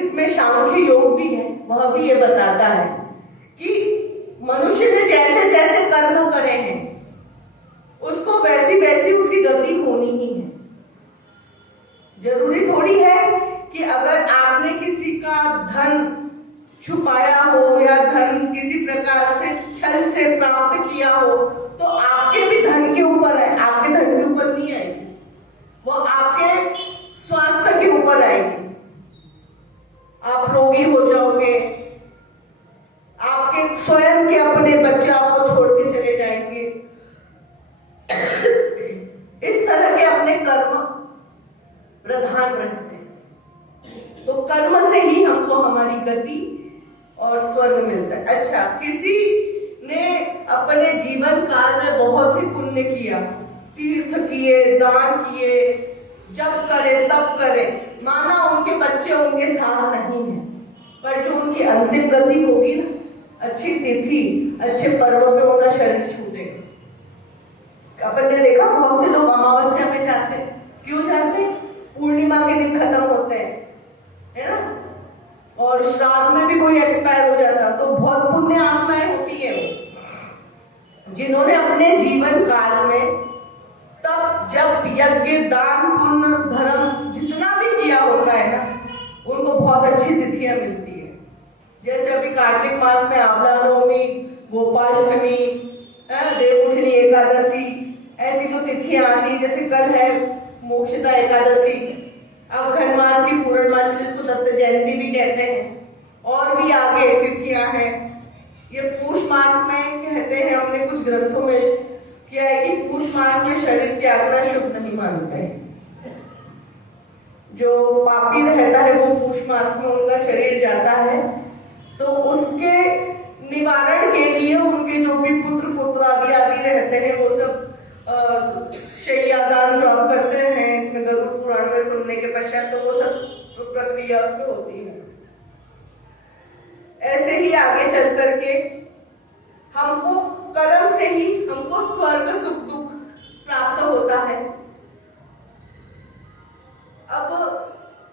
इसमें सांख्य योग भी है, वह भी ये बताता है कि मनुष्य ने जैसे जैसे कर्म करे हैं उसको वैसी वैसी उसकी गति होनी ही है। जरूरी थोड़ी है कि अगर आपने किसी का धन छुपाया हो या धन किसी प्रकार से छल से प्राप्त किया हो तो आपके भी धन के ऊपर है, आपके धन के ऊपर नहीं आएगी, वो आपके स्वास्थ्य के ऊपर आएगी। आप रोगी हो जाओगे, आपके स्वयं के अपने बच्चे आपको छोड़ के चले जाएंगे। इस तरह के अपने कर्म प्रधान रहते हैं। तो कर्म से ही हमको हमारी गति और स्वर्ग मिलता है। अच्छा, किसी ने अपने जीवन काल में बहुत ही पुण्य किया, तीर्थ किए, दान किए, जब करे तब करे, माना उनके बच्चे उनके साथ नहीं है, पर जो उनकी अंतिम गति होगी ना, अच्छी तिथि, अच्छे पर्व पे उनका शरीर छूटेगा। अपन ने देखा बहुत से लोग अमावस्या में जाते हैं। क्यों जाते हैं? पूर्णिमा के दिन खत्म होते हैं, है ना? और श्राद्ध में भी कोई एक्सपायर हो जाता, तो बहुत पुण्य आत्माएं होती है जिन्होंने अपने जीवन काल में तब जब यज्ञ, दान, पुण्य, धर्म जितना भी किया होता है ना, उनको बहुत अच्छी तिथियां मिलती है। जैसे अभी कार्तिक मास में आंवला नवमी, गोपाष्टमी, देवउठनी एकादशी, ऐसी जो तिथियां आती, जैसे कल है मोक्षदा एकादशी, अघन मास की पूर्णमासी जिसको दत्त जयंती भी कहते हैं, और भी आगे तिथियां हैं। ये पूष मास में कहते हैं, हमने कुछ ग्रंथों में किया है कि पूष मास में शरीर त्यागना शुभ नहीं मानते हैं। जो पापी रहता है वो पूष मास में उनका शरीर जाता है, तो उसके निवारण के लिए उनके जो भी पुत्र पुत्र आदि रहते हैं वो सब शय्यादान जो हम करते हैं इसमें गरुड़ पुराण में सुनने के पश्चात, तो वो सब प्रक्रिया उसमें होती है। ऐसे ही आगे चल करके हमको कर्म से ही हमको स्वर्ग सुख दुख प्राप्त होता है। अब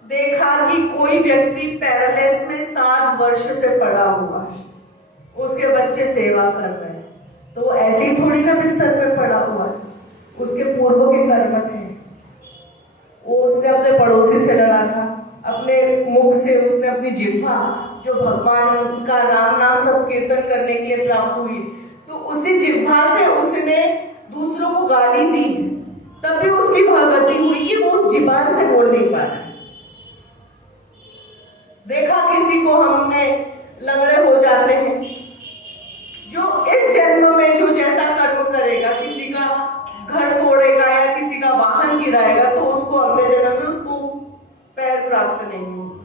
देखा कि कोई व्यक्ति पैरालिसिस में 7 वर्ष से पड़ा हुआ है, उसके बच्चे सेवा कर रहे हैं, तो वो ऐसे ही थोड़ी ना बिस्तर पे पड़ा हुआ है, उसके पूर्व के कर्म थे। वो उसने अपने पड़ोसी से लड़ा था, अपने मुख से उसने अपनी जिह्वा जो भगवान का राम नाम सब कीर्तन करने के लिए प्राप्त हुई, तो उसी जिह्वा से उसने दूसरों को गाली दी, तभी उसकी भगति हुई कि वो उस जीवान से बोल नहीं पा रहा। देखा किसी को हमने लंगड़े हो जाते हैं, जो इस जन्म में जो जैसा कर्म करेगा, किसी का घर तोड़ेगा या किसी का वाहन गिराएगा, तो उसको अगले जन्म में उसको पैर प्राप्त नहीं होगा।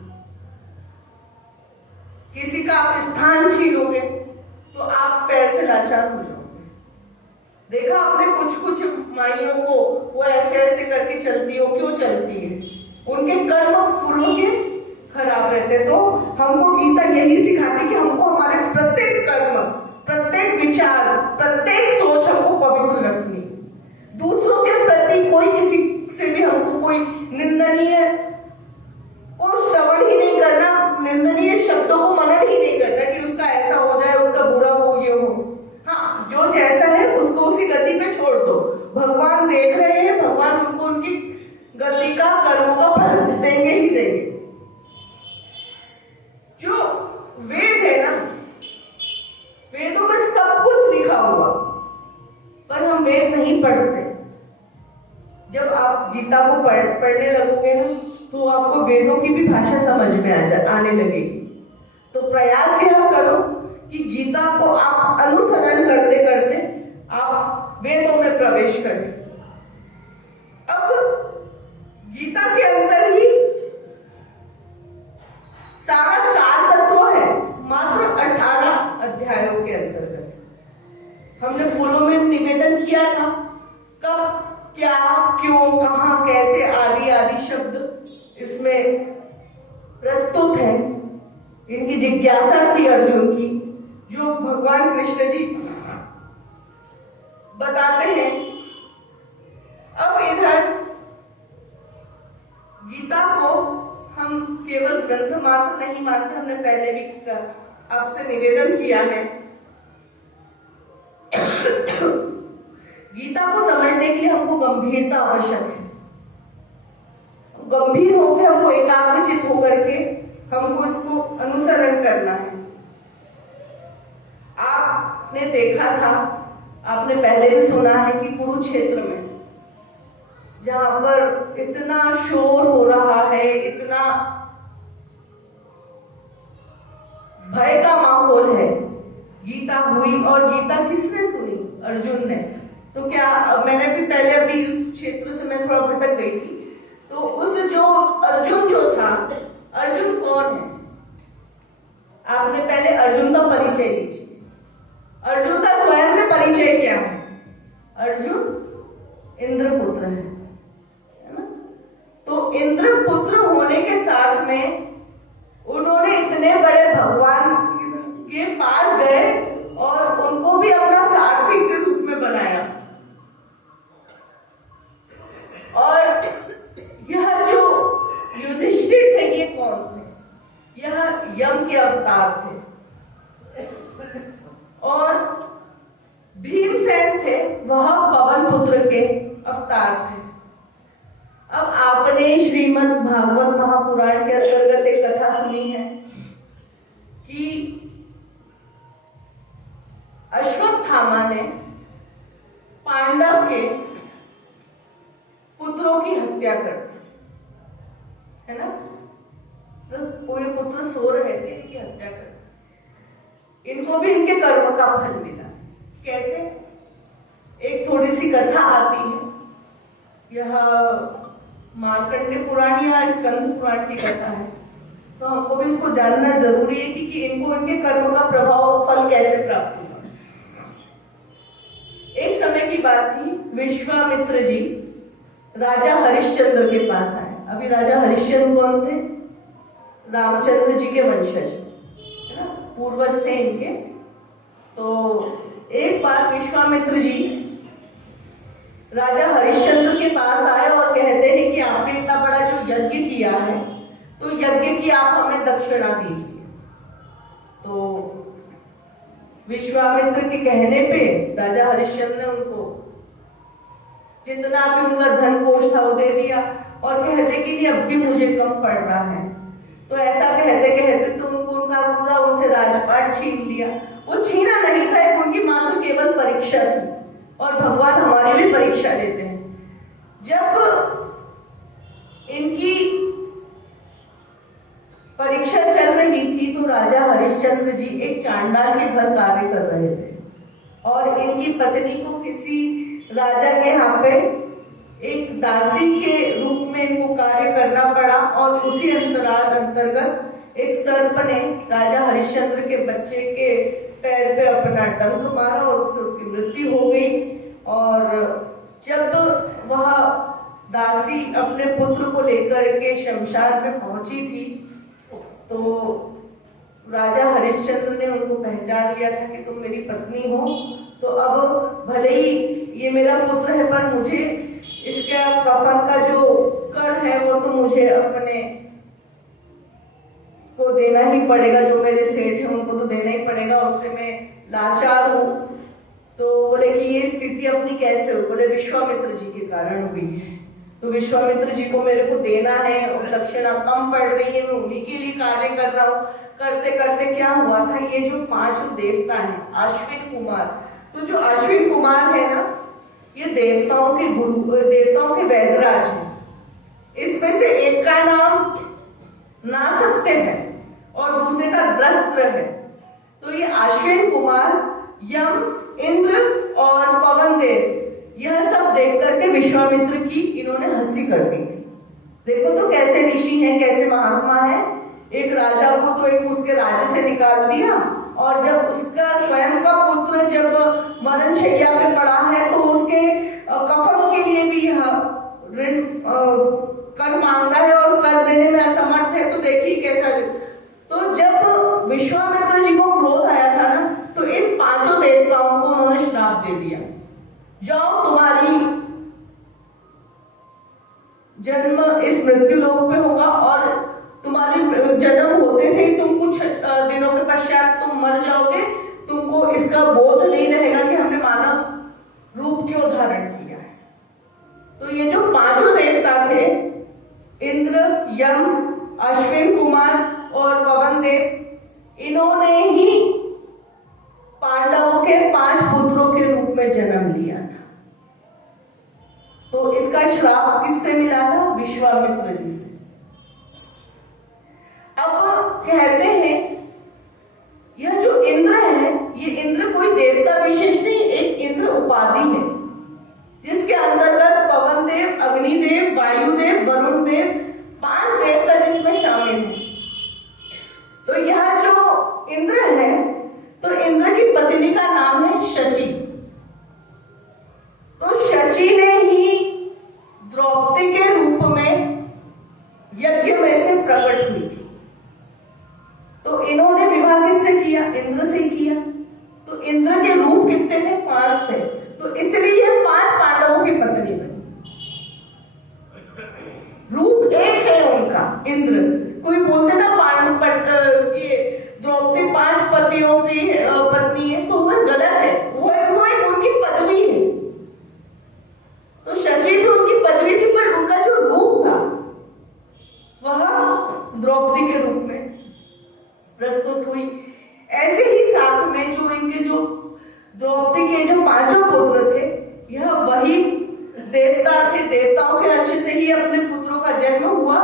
किसी का आप स्थान छीनोगे तो आप पैर से लाचार हो जाओगे। देखा आपने कुछ कुछ माइयों को, वो ऐसे ऐसे करके चलती हो, क्यों चलती है? उनके कर्म पूर्व के खराब रहते। तो हमको गीता यही सिखाती कि हमको हमारे प्रत्येक कर्म, प्रत्येक विचार, प्रत्येक सोच हमको पवित्र रखनी। दूसरों के प्रति कोई किसी से भी हमको कोई निंदनीय को श्रवण ही नहीं करना, निंदनीय शब्दों को मनन ही नहीं करना कि उसका ऐसा हो जाए, उसका बुरा हो, ये हो। हाँ, जो जैसा है उसको उसकी गति पे छोड़ दो। भगवान देख रहे हैं, भगवान उनको उनकी गति का, कर्मों का फल देंगे ही देंगे। जो वेद है ना, वेदों में सब कुछ लिखा हुआ, पर हम वेद नहीं पढ़ते। जब आप गीता को पढ़ने लगोगे ना, तो आपको वेदों की भी भाषा समझ में आने लगेगी। तो प्रयास यह करो कि गीता को आप अनुसरण करते करते आप वेदों में प्रवेश करें। अब गीता के अंदर ही सारा सार तत्व है, मात्र 18 अध्यायों के अंतर्गत। हमने पूर्व में निवेदन किया था, कब, क्या, क्यों, कहां, कैसे, आदि आदि शब्द इसमें प्रस्तुत है। इनकी जिज्ञासा थी अर्जुन की, जो भगवान कृष्ण जी बताते हैं। अब इधर गीता को हम केवल ग्रंथ मात्र नहीं मानते, हमने पहले भी आपसे निवेदन किया है। गीता को समझने के लिए हमको गंभीरता आवश्यक है। गंभीर होकर हमको एकाग्रचित होकर के हमको इसको अनुसरण करना है। आपने देखा था, आपने पहले भी सुना है कि कुरुक्षेत्र में जहां पर इतना शोर हो रहा है, इतना भय का माहौल है, गीता हुई और गीता किसने सुनी? अर्जुन ने। तो क्या मैंने भी पहले अभी उस क्षेत्र से मैं थोड़ा भटक गई थी, तो उस जो अर्जुन जो था, अर्जुन कौन है? आपने पहले अर्जुन का परिचय दीजिए। अर्जुन का स्वयं में परिचय क्या है? अर्जुन इंद्रपुत्र है ना? तो इंद्रपुत्र होने के साथ में उन्होंने इतने बड़े भगवान के पास गए और उनको भी अपना सारथी के रूप में बनाया। और यह जो युधिष्ठिर थे, ये कौन थे? यह यम के अवतार थे। और भीमसेन थे, वह पवन पुत्र के अवतार थे। अब आपने श्रीमद् भागवत महापुराण के अंतर्गत एक कथा सुनी है कि अश्वत्थामा ने पांडव के पुत्रों की हत्या कर दी, है ना? तो पूरे पुत्र सो रहे थे, इनकी हत्या कर दी। इनको भी इनके कर्म का फल मिला। कैसे? एक थोड़ी सी कथा आती है, यह मार्कंडेय पुराण या स्कंद पुराण की कथा है, तो हमको भी इसको जानना जरूरी है कि इनको इनके कर्म का प्रभाव, फल कैसे प्राप्त हुआ। एक समय की बात थी, विश्वामित्र जी राजा हरिश्चंद्र के पास आए। अभी राजा हरिश्चंद्र कौन थे? रामचंद्र जी के वंशज, है ना, पूर्वज थे इनके। तो एक बार विश्वामित्र जी राजा हरिश्चंद्र के पास आए और कहते हैं कि आपने इतना बड़ा जो यज्ञ किया है, तो यज्ञ की आप हमें दक्षिणा दीजिए। तो विश्वामित्र के कहने पे राजा हरिश्चंद्र ने उनको जितना भी उनका धन कोष था वो दे दिया और कहते कि नहीं अब भी मुझे कम पड़ रहा है। तो ऐसा कहते कहते तो उनको उनका पूरा उनसे राजपाट छीन लिया। वो छीना नहीं था, एक उनकी मात्र केवल परीक्षा थी और भगवान हमारी भी परीक्षा लेते हैं। जब इनकी परीक्षा चल रही थी तो राजा हरिश्चंद्र जी एक चांडाल के घर कार्य कर रहे थे और इनकी पत्नी को किसी राजा के यहाँ पे एक दासी के रूप में इनको कार्य करना पड़ा और उसी अंतर्गत एक सर्प ने राजा हरिश्चंद्र के बच्चे के पैर पे अपना डंक मारा और उससे उसकी मृत्यु हो गई। और जब वह दासी अपने पुत्र को लेकर के शमशान में पहुंची थी तो राजा हरिश्चंद्र ने उनको पहचान लिया था कि तुम मेरी पत्नी हो, तो अब भले ही ये मेरा पुत्र है पर मुझे इसका कफन का जो कर है वो तो मुझे अपने को देना ही पड़ेगा, जो मेरे सेठ है उनको तो देना ही पड़ेगा, उससे मैं लाचार हूँ। तो बोले कि ये स्थिति अपनी कैसे हो? बोले विश्वामित्र जी के कारण हुई है, तो विश्वामित्र जी को मेरे को देना है और दक्षिणा कम पड़ रही है, मैं उन्हीं के लिए कार्य कर रहा हूँ। करते करते क्या हुआ था, ये जो 5 देवता हैं अश्विन कुमार, तो जो अश्विन कुमार है ना ये देवताओं के गुरु, देवताओं के वैदराज हैं। इसमें से एक का नाम नासत्य है और दूसरे का द्रस्त्र है। तो ये अश्विन कुमार, यम, इंद्र और पवन देव यह सब देख करके विश्वामित्र की इन्होंने हंसी कर दी थी। देखो तो कैसे ऋषि हैं, कैसे महात्मा हैं। एक राजा को तो एक उसके राज्य से निकाल दिया और जब उसका स्वयं का पुत्र जब मरण शैया पे पड़ा है तो उसके कफन के लिए भी यह ऋण कर मांग रहा है और कर देने में असमर्थ है। तो देखिए कैसा। तो जब विश्वामित्र जी को क्रोध आया था ना तो इन 5 देवताओं को उन्होंने श्राप दे दिया, जाओ तुम्हारी जन्म इस मृत्यु लोक पे होगा और तुम्हारी जन्म होते से ही तुम कुछ दिनों के पश्चात तुम मर जाओगे, तुमको इसका बोध नहीं रहेगा कि हमने मानव रूप क्यों धारण किया है। तो ये जो 5 देवता थे इंद्र, यम, अश्विन कुमार और पवन देव, इन्होंने ही पांडवों के 5 पुत्रों के रूप में जन्म लिया था। तो इसका श्राप किससे मिला था? विश्वामित्र जी से। अब कहते हैं यह जो इंद्र है ये इंद्र कोई देवता विशेष नहीं, एक इंद्र उपाधि है जिसके अंतर्गत पवन देव, अग्निदेव, वायुदेव, वरुण देव 5 देवता जिसमें शामिल हैं। तो यह जो इंद्र है तो इंद्र की पत्नी का नाम है शची। तो शची ने ही द्रौपदी के रूप में यज्ञ में से प्रकट हुई थी। तो इन्होंने विवाह किससे किया? इंद्र से किया। तो इंद्र के रूप कितने थे? 5 थे। तो इसलिए यह 5 पांडवों की पत्नी बनी। रूप एक है उनका इंद्र। कोई बोलते ना द्रौपदी 5 पतियों की पत्नी है तो वह गलत है, वो एक उनकी पदवी है। तो शची भी उनकी पदवी थी पर उनका जो रूप था वह द्रौपदी के रूप में प्रस्तुत हुई। ऐसे ही साथ में जो इनके जो द्रौपदी के जो 5 पुत्र थे यह वही देवता थे, देवताओं के अंश से ही अपने पुत्रों का जन्म हुआ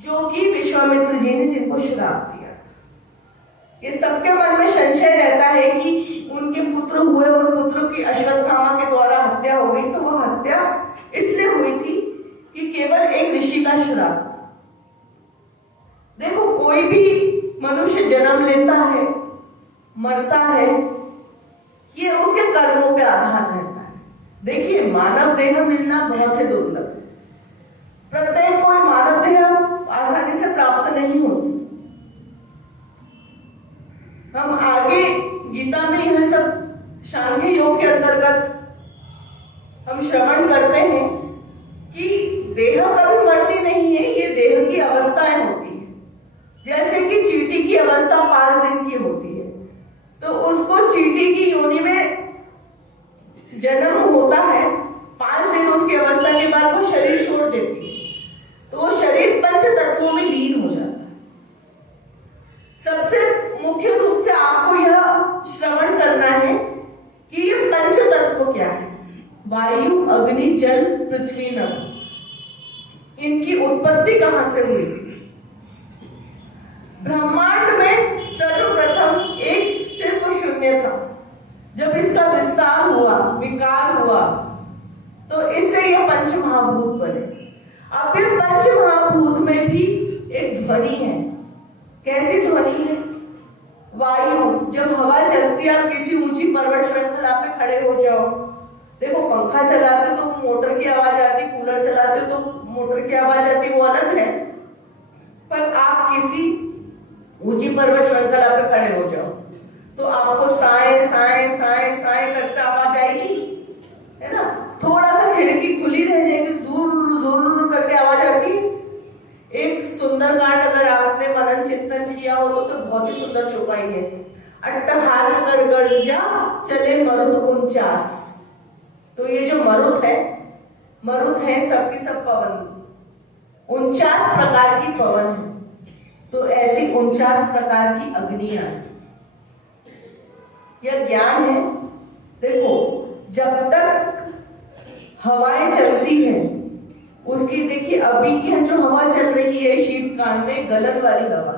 जो कि विश्वामित्र जी ने जिनको श्राप दिया था। ये सबके मन में संशय रहता है कि उनके पुत्र हुए और पुत्र की अश्वत्थामा के द्वारा हत्या हो गई। तो वह हत्या इसलिए हुई थी कि केवल एक ऋषि का श्राप था। देखो कोई भी मनुष्य जन्म लेता है, मरता है, ये उसके कर्मों पे आधार रहता है। देखिए मानव देह मिलना बहुत ही दुर्लभ है। प्रत्येक कोई मानव देह आसानी से प्राप्त नहीं होती। हम आगे गीता में यह सब सांख्य योग के अंतर्गत हम श्रवण करते हैं कि देह कभी मरती नहीं है, ये देह की अवस्थाएं होती है। जैसे कि चींटी की अवस्था 5 दिन की होती है तो उसको चींटी की योनि में जन्म होता है। 5 दिन उसकी अवस्था के बाद वो शरीर छोड़ देती है, तो वो शरीर पंच तत्वों में लीन हो जाता है। सबसे मुख्य रूप से आपको यह श्रवण करना है कि ये पंच तत्व क्या है। वायु, अग्नि, जल, पृथ्वी, नभ, इनकी उत्पत्ति कहां से हुई थी? ब्रह्मांड में सर्वप्रथम एक सिर्फ शून्य था। जब इसका विस्तार हुआ, विकार हुआ, तो इससे ये पंच महाभूत बने। अब ये पंच महाभूत में भी एक ध्वनि है। कैसी ध्वनि है? वायु, जब हवा चलती है, आप किसी ऊंची पर्वत श्रृंखला पे खड़े हो जाओ, देखो पंखा चलाते तो मोटर की आवाज आती, कूलर चलाते तो मोटर की आवाज आती, वो अलग है। पर आप किसी ऊंची पर्वत श्रृंखला पे खड़े हो जाओ तो आपको साए साए साए साए करते आवाज आएगी, है ना? थोड़ा सा खिड़की खुली रह जाएगी, दूर दूर करके आवाज आती है। एक सुंदर कांड अगर आपने मनन चिंतन किया हो तो उसमें बहुत ही सुंदर चौपाई है। अट्टहास कर गर्जा चले मरुत 49। तो ये जो मरुत है सबकी सब पवन, 49 प्रकार की पवन है। तो ऐसी 49 प्रकार की अग्नियां, यह ज्ञान है। देखो, जब तक हवाएं चलती हैं, उसकी देखिए अभी यह जो हवा चल रही है शीतकाल में गलन वाली हवा,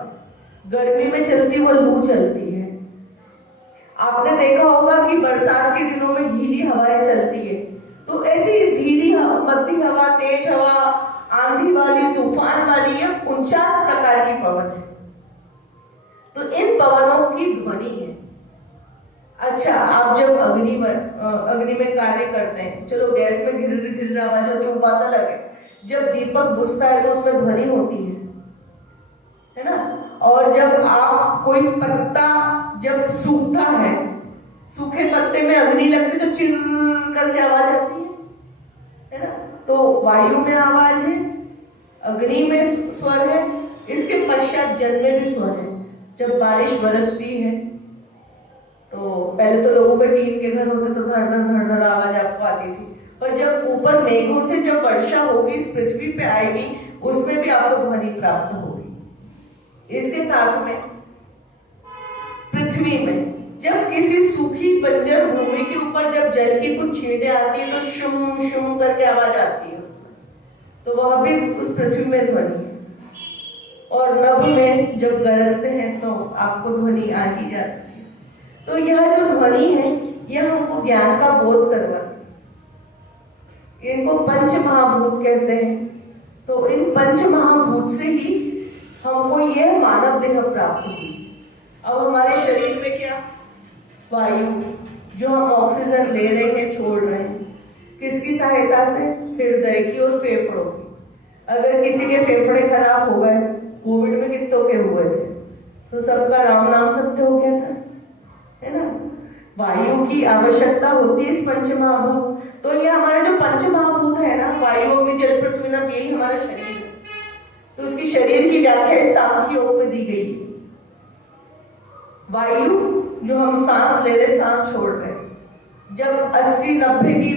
गर्मी में चलती वो लू चलती है। आपने देखा होगा कि बरसात के दिनों में गीली हवाएं चलती है। तो ऐसी धीमी मध्य हवा, तेज हवा, आंधी वाली, तूफान वाली, ये 49 प्रकार की पवन है। तो इन पवनों की ध्वनि है। अच्छा, आप जब अग्नि में कार्य करते हैं, चलो गैस में धीरे धीरे आवाज होती है, वो बात अलग है। जब दीपक बुझता है तो उसमें ध्वनि होती है ना? और जब आप कोई पत्ता जब सूखता है, सूखे पत्ते में अग्नि लगती तो चिर करके आवाज आती है ना? तो वायु में आवाज है, अग्नि में स्वर है, इसके पश्चात जल में भी स्वर है। जब बारिश बरसती है तो पहले तो लोगों के टीन के घर होते तो धड़ धड़ धड़ आवाज आपको आती थी, पर जब ऊपर मेघों से जब वर्षा होगी, इस पृथ्वी पे आएगी, उसमें भी आपको ध्वनि प्राप्त होगी। इसके साथ में पृथ्वी में जब किसी सूखी बंजर भूमि के ऊपर जब जल की कुछ छींटे आती है तो शुम शुम करके आवाज आती है उसमें, तो वह भी उस पृथ्वी में ध्वनि है। और नभ में जब गरजते हैं तो आपको ध्वनि आती जाती है। तो यह जो ध्वनि है, यह हमको ज्ञान का बोध करवाती है। इनको पंच महाभूत कहते हैं। तो इन पंच महाभूत से ही हमको यह मानव देह प्राप्त हुई। अब हमारे शरीर में क्या? वायु, जो हम ऑक्सीजन ले रहे हैं, छोड़ रहे हैं, किसकी सहायता से? हृदय की और फेफड़ों की। अगर किसी के फेफड़े खराब हो गए, कोविड में कितनों के हुए थे, तो सबका राम नाम सत्य हो गया था, है ना? वायु की आवश्यकता होती है इस पंच महाभूत। तो ये हमारे जो पंच महाभूत है ना, वायु, अग्नि, जल, पृथ्वी, नभ, यही हमारा शरीर है। तो उसकी शरीर की व्याख्या सांख्य योग में दी गई। वायु, जो हम सांस ले रहे, सांस छोड़ रहे, जब 80-90 की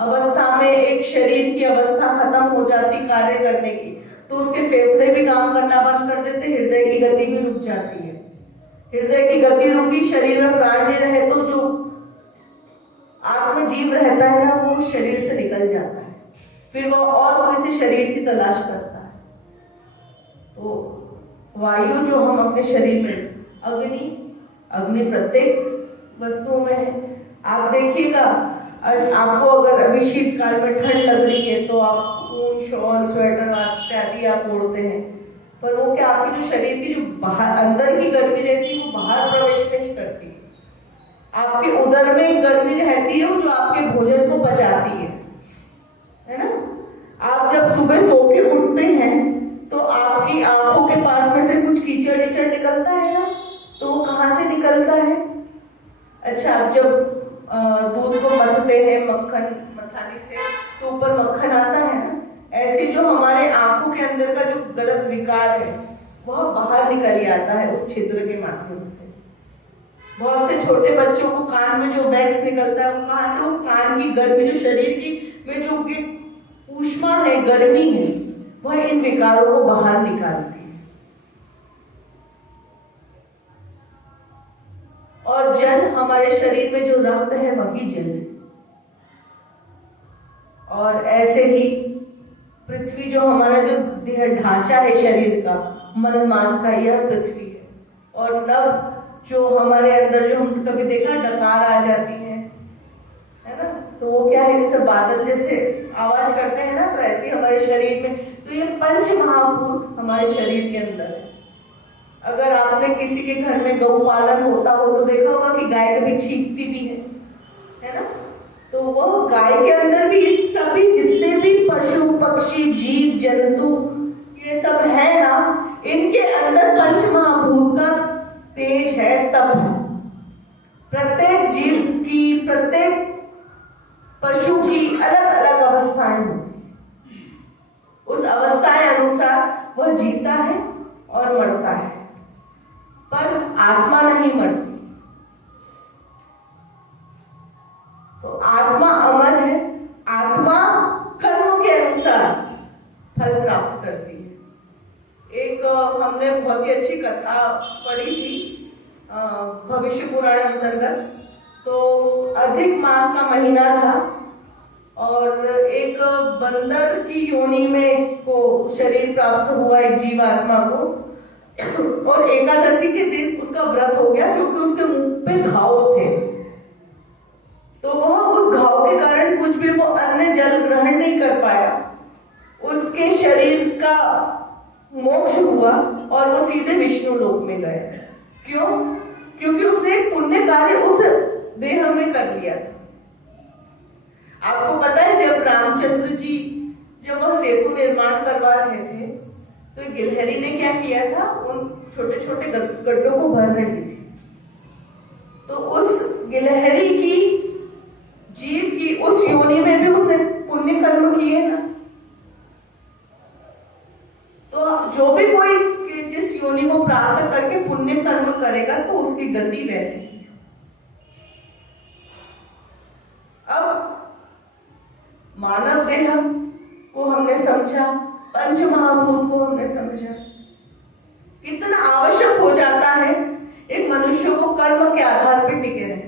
अवस्था में एक शरीर की अवस्था खत्म हो जाती कार्य करने की, तो उसके फेफड़े भी काम करना बंद कर देते, हृदय की गति भी रुक जाती है। हृदय की गति रुकी, शरीर में प्राण नहीं रहे, तो जो आत्मजीव रहता है ना, वो शरीर से निकल जाता है। फिर वो और कोई से शरीर की तलाश करता है। तो वायु जो हम अपने शरीर में, अग्नि प्रत्येक वस्तुओं में है। आप देखिएगा, आपको अगर अभी शीतकाल में ठंड लग रही है तो आप ऊन, शॉल, स्वेटर इत्यादि आप ओढ़ते हैं, पर वो क्या, आपकी जो शरीर की जो बाहर अंदर की गर्मी रहती है वो बाहर प्रवेश नहीं करती। आपके उदर में गर्मी रहती है, वो जो आपके भोजन को पचाती है ना? आप जब सुबह सो के उठते हैं तो आपकी आंखों के पास में से कुछ कीचड़ निकलता है ना, तो वो कहाँ से निकलता है? अच्छा, जब दूध को मथते हैं मक्खन मथाने से, तो ऊपर मक्खन आता है ना, ऐसे जो हमारे आंखों के अंदर का जो गलत विकार है वह बाहर निकल आता है उस छिद्र के माध्यम से। बहुत से छोटे बच्चों को कान में जो वैक्स निकलता है वो कहाँ से, वो कान की गर्मी, जो शरीर की में जो ऊष्मा है, गर्मी है, वह इन विकारों को बाहर निकालती है। और जल, हमारे शरीर में जो रक्त है वही जल है। और ऐसे ही पृथ्वी, जो हमारा जो देह ढांचा है शरीर का, मल मांस का, यह पृथ्वी है। और नभ, जो हमारे अंदर, जो हम कभी देखा डकार आ जाती है ना, तो वो क्या है, जैसे बादल जैसे आवाज करते हैं ना, तो ऐसे हमारे शरीर में, तो ये पंच महाभूत हमारे शरीर के अंदर है। अगर आपने किसी के घर में गौ पालन होता हो तो देखा होगा कि गाय कभी छींकती भी है ना, तो वो गाय के अंदर भी सभी जितने भी पशु पक्षी जीव जंतु ये सब है ना, इनके अंदर पंच महाभूत का तेज है, तप है। प्रत्येक जीव की, प्रत्येक पशु की अलग अलग अवस्थाएं होती, उस अवस्थाएं अनुसार वह जीता है और मरता है, पर आत्मा नहीं मरती। तो आत्मा अमर है, आत्मा कर्म के अनुसार फल प्राप्त करती है। एक हमने बहुत ही अच्छी कथा पढ़ी थी भविष्य पुराण अंतर्गत। तो अधिक मास का महीना था और एक बंदर की योनि में को शरीर प्राप्त हुआ एक जीवात्मा को, और एकादशी के दिन उसका व्रत हो गया क्योंकि उसके मुंह पे घाव थे। तो वह उस घाव के कारण कुछ भी वो अन्न जल ग्रहण नहीं कर पाया, उसके शरीर का मोक्ष हुआ और वो सीधे विष्णु लोक में गया। क्यों? क्योंकि उसने एक पुण्य कार्य उस देह में कर लिया था। आपको पता है जब रामचंद्र जी जब वह सेतु निर्माण करवा रहे थे तो गिलहरी ने क्या किया था, उन छोटे छोटे गड्ढों को भर रही थी। तो उस गिलहरी की, जीव की उस योनि में भी उसने पुण्य कर्म किए ना। तो जो भी कोई जिस योनि को प्राप्त करके पुण्य कर्म करेगा तो उसकी गति वैसी है। अब मानव देह को हमने समझा, पंच महाभूत को हमने समझा, कितना आवश्यक हो जाता है एक मनुष्य को कर्म के आधार पर टिके रहना।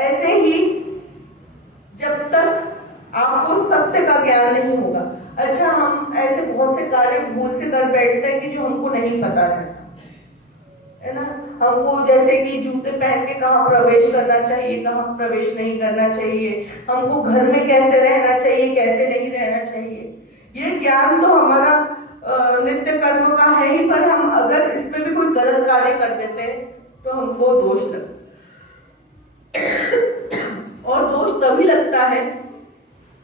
ऐसे ही जब तक आपको सत्य का ज्ञान नहीं होगा, अच्छा हम ऐसे बहुत से कार्य भूल से कर बैठते हैं कि जो हमको नहीं पता है ना। हमको जैसे कि जूते पहन के कहाँ प्रवेश करना चाहिए, कहाँ प्रवेश नहीं करना चाहिए, हमको घर में कैसे रहना चाहिए, कैसे नहीं रहना चाहिए, ये ज्ञान तो हमारा नित्य कर्म का है ही, पर हम अगर इसमें भी कोई गलत कार्य कर देते हैं तो हमको दोष लगता और दोष तभी लगता है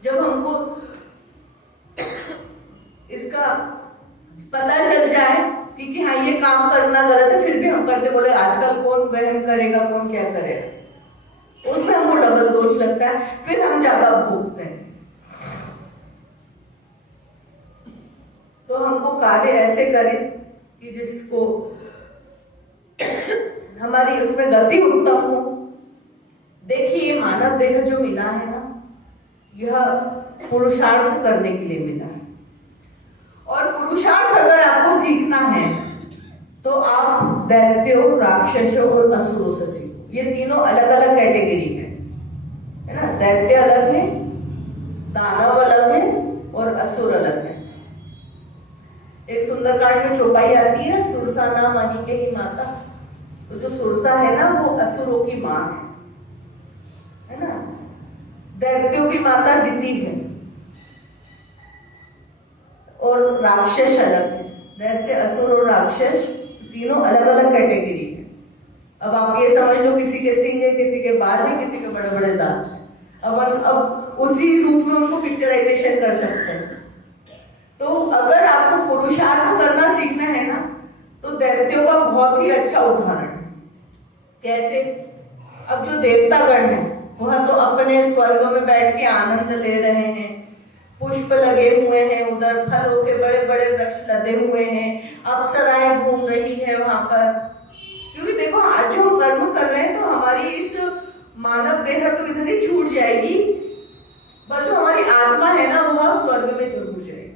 जब हमको इसका पता चल जाए कि हाँ ये काम करना गलत है, फिर भी हम करते, बोले आजकल कौन वहम करेगा, कौन क्या करेगा, उसमें हमको डबल दोष लगता है, फिर हम ज्यादा भोगते हैं। तो हमको कार्य ऐसे करें कि जिसको हमारी उसमें गति उत्तम हो। देखिए मानव देह जो मिला है ना, यह पुरुषार्थ करने के लिए मिला है, और पुरुषार्थ अगर आपको सीखना है तो आप दैत्यों, राक्षसों और असुरों से सीखो। ये तीनों अलग अलग कैटेगरी है ना। दैत्य अलग है, दानव अलग है और असुर अलग है। एक सुंदरकांड में चौपाई आती है, सुरसा नाम अहि के ही माता। तो जो सुरसा है ना वो असुरों की मां है ना। दैत्यों की माता दिति है और राक्षस अलग है। दैत्य, असुर और राक्षस तीनों अलग अलग कैटेगरी है। अब आप ये समझ लो, किसी के सिंह है, किसी के बाल है, किसी के बड़े बड़े दांत है। अब उसी रूप में उनको पिक्चराइजेशन कर सकते हैं। तो अगर आपको पुरुषार्थ करना सीखना है ना, तो दैत्यों का बहुत ही अच्छा उदाहरण है। कैसे? अब जो देवतागण है वह तो अपने स्वर्ग में बैठ के आनंद ले रहे हैं, पुष्प लगे हुए हैं, उधर फलों के बड़े बड़े वृक्ष लदे हुए हैं, अप्सराएं घूम रही है वहां पर। क्योंकि देखो आज जो हम कर्म कर रहे हैं तो हमारी इस मानव देह तो इधर ही छूट जाएगी, पर जो हमारी आत्मा है ना वह स्वर्ग में जरूर जाएगी।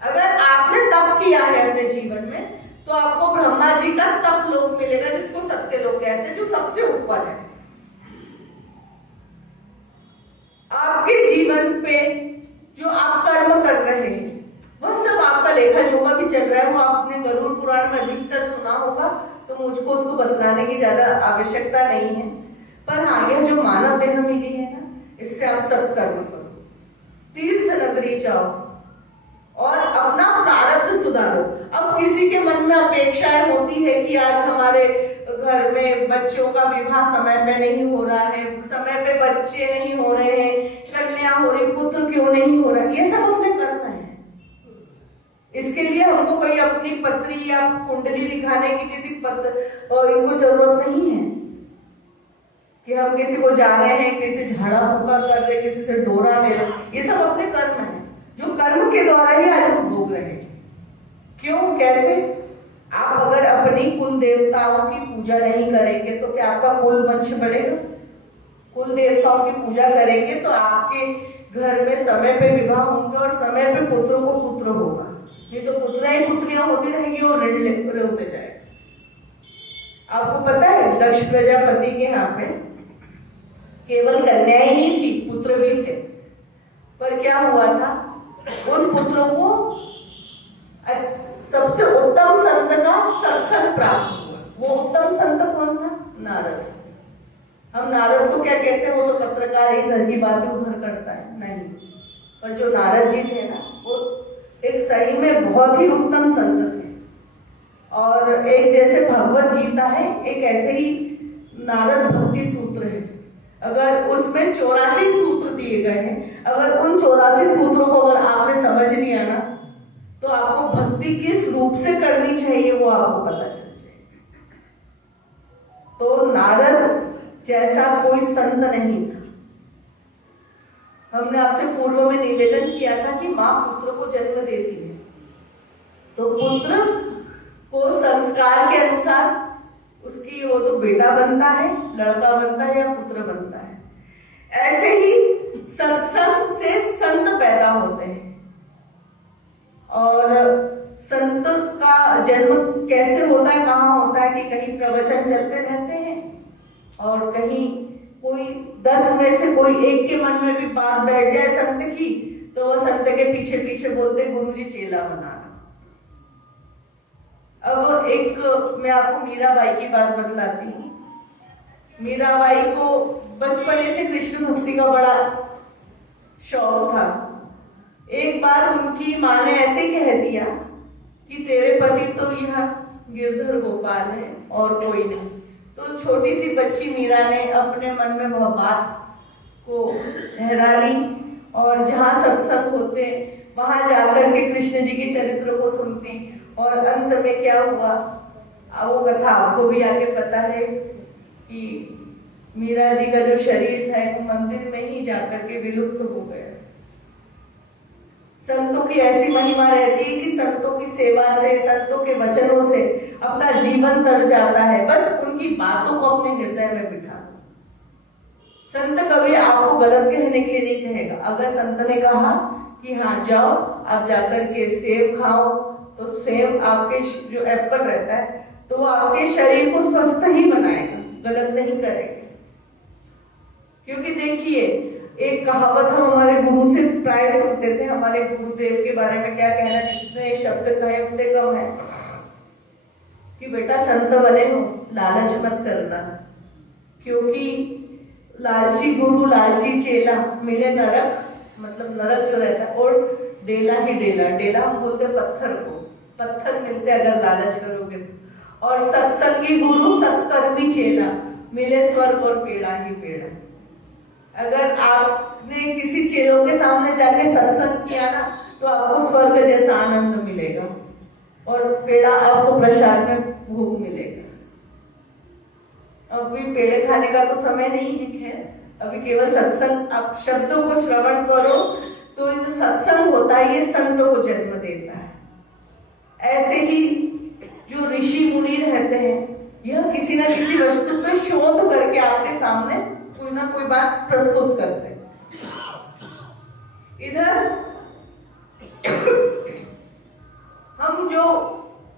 अगर आपने तप किया है अपने जीवन में तो आपको ब्रह्मा जी का तप लोक मिलेगा, जिसको सत्य लोक कहते हैं, जो सबसे ऊपर है। आपके जीवन पे जो आप कर्म कर रहे हैं वह सब आपका लेखा जोखा भी चल रहा है। वो आपने गरुड़ पुराण में अधिकतर सुना होगा, तो मुझको उसको बतलाने की ज्यादा आवश्यकता नहीं है। पर हाँ, यह जो मानव देह मिली है ना, इससे आप सब कर्म करो, तीर्थ नगरी जाओ और अपना प्रारब्ध सुधारो। अब किसी के मन में अपेक्षाएं होती है कि आज हमारे घर में बच्चों का विवाह समय पे नहीं हो रहा है, समय पे बच्चे नहीं हो रहे हैं, कन्या हो रही, पुत्र क्यों नहीं हो रहा है, ये सब अपने कर्म है। इसके लिए हमको कोई अपनी पत्री या कुंडली दिखाने की किसी इनको जरूरत नहीं है कि हम किसी को जा रहे हैं, किसी झाड़ा फूका कर रहे, किसी से डोरा ले रहे। ये सब अपने कर्म है, जो कर्म के द्वारा ही आज हम भोग रहे हैं। क्यों, कैसे? आप अगर अपनी कुल देवताओं की पूजा नहीं करेंगे तो क्या आपका कुल वंश बढ़ेगा? कुल देवताओं की पूजा करेंगे तो आपके घर में समय पे विवाह होंगे और समय पे पुत्रों को पुत्र होगा, नहीं तो पुत्र ही पुत्रियां होती रहेंगी और ऋण होते जाएगा। आपको पता है दक्ष प्रजापति के यहाँ पे केवल कन्याएं ही थी, पुत्र भी थे, पर क्या हुआ था, उन पुत्रों को सबसे उत्तम संत का सत्संग प्राप्त हुआ। वो उत्तम संत कौन था? नारद। हम नारद को क्या कहते हैं, वो तो पत्रकार ही घर की बातें उधर करता है, नहीं, पर जो नारद जी थे ना, वो एक सही में बहुत ही उत्तम संत थे। और एक जैसे भगवत गीता है, एक ऐसे ही नारद भक्ति सूत्र है। अगर उसमें 84 सूत्र दिए गए हैं, अगर उन 84 सूत्रों को अगर आपने समझ लिया ना, तो आपको भक्ति किस रूप से करनी चाहिए वो आपको पता चल जाएगा। तो नारद जैसा कोई संत नहीं था। हमने आपसे पूर्व में निवेदन किया था कि माँ पुत्र को जन्म देती है, तो पुत्र को संस्कार के अनुसार उसकी वो तो बेटा बनता है, लड़का बनता है या पुत्र बनता है। ऐसे ही सत्संग से संत पैदा होते हैं। और संत का जन्म कैसे होता है, कहाँ होता है कि कहीं प्रवचन चलते रहते हैं और कहीं कोई 10 में से कोई एक के मन में भी बात बैठ जाए संत की, तो वह संत के पीछे पीछे बोलते गुरुजी चेला बनाना। अब एक मैं आपको मीराबाई की बात बतलाती हूँ। मीराबाई को बचपने से कृष्ण भक्ति का बड़ा शौक था। एक बार उनकी माँ ने ऐसे कह दिया कि तेरे पति तो यह गिरधर गोपाल है और कोई नहीं। तो छोटी सी बच्ची मीरा ने अपने मन में वह बात को ठहरा ली और जहाँ सत्संग होते वहां जाकर के कृष्ण जी के चरित्र को सुनती। और अंत में क्या हुआ, वो कथा आपको भी आगे पता है कि मीरा जी का जो शरीर है वो मंदिर में ही जाकर के विलुप्त हो गया। संतों की ऐसी महिमा रहती है कि संतों की सेवा से, संतों के वचनों से अपना जीवन तर जाता है। बस उनकी बातों को अपने हृदय में बिठा। संत कभी आपको गलत कहने के लिए नहीं कहेगा। अगर संत ने कहा कि हाँ जाओ आप जाकर के सेब खाओ, तो सेब आपके जो एप्पल रहता है तो वो आपके शरीर को स्वस्थ ही बनाएगा, गलत नहीं करेगा। क्योंकि देखिए एक कहावत हम हमारे गुरु से प्राय सुनते थे, हमारे गुरुदेव के बारे में क्या कहना, जितने शब्द कहे उतने कम है, कि बेटा संत बने हो लालच मत करना, क्योंकि लालची गुरु लालची चेला मिले नरक, मतलब नरक जो रहता है, और डेला ही डेला, डेला हम बोलते पत्थर को, पत्थर मिलते अगर लालच करोगे तो। और सत्संगी गुरु सत्कर्मी चेला मिले स्वर्ग और पेड़ा ही पेड़ा। अगर आपने किसी चेलों के सामने जाके सत्संग किया ना तो आपको स्वर्ग जैसा आनंद मिलेगा और पेड़ा आपको प्रसाद में भोग मिलेगा। अभी पेड़े खाने का तो समय नहीं है, खैर अभी केवल सत्संग, आप शब्दों को श्रवण करो तो ये जो सत्संग होता है ये संत को जन्म देता है। ऐसे ही जो ऋषि मुनि रहते हैं यह किसी न किसी वस्तु पे शोध करके आपके सामने कोई ना कोई बात प्रस्तुत करते हैं। इधर हम जो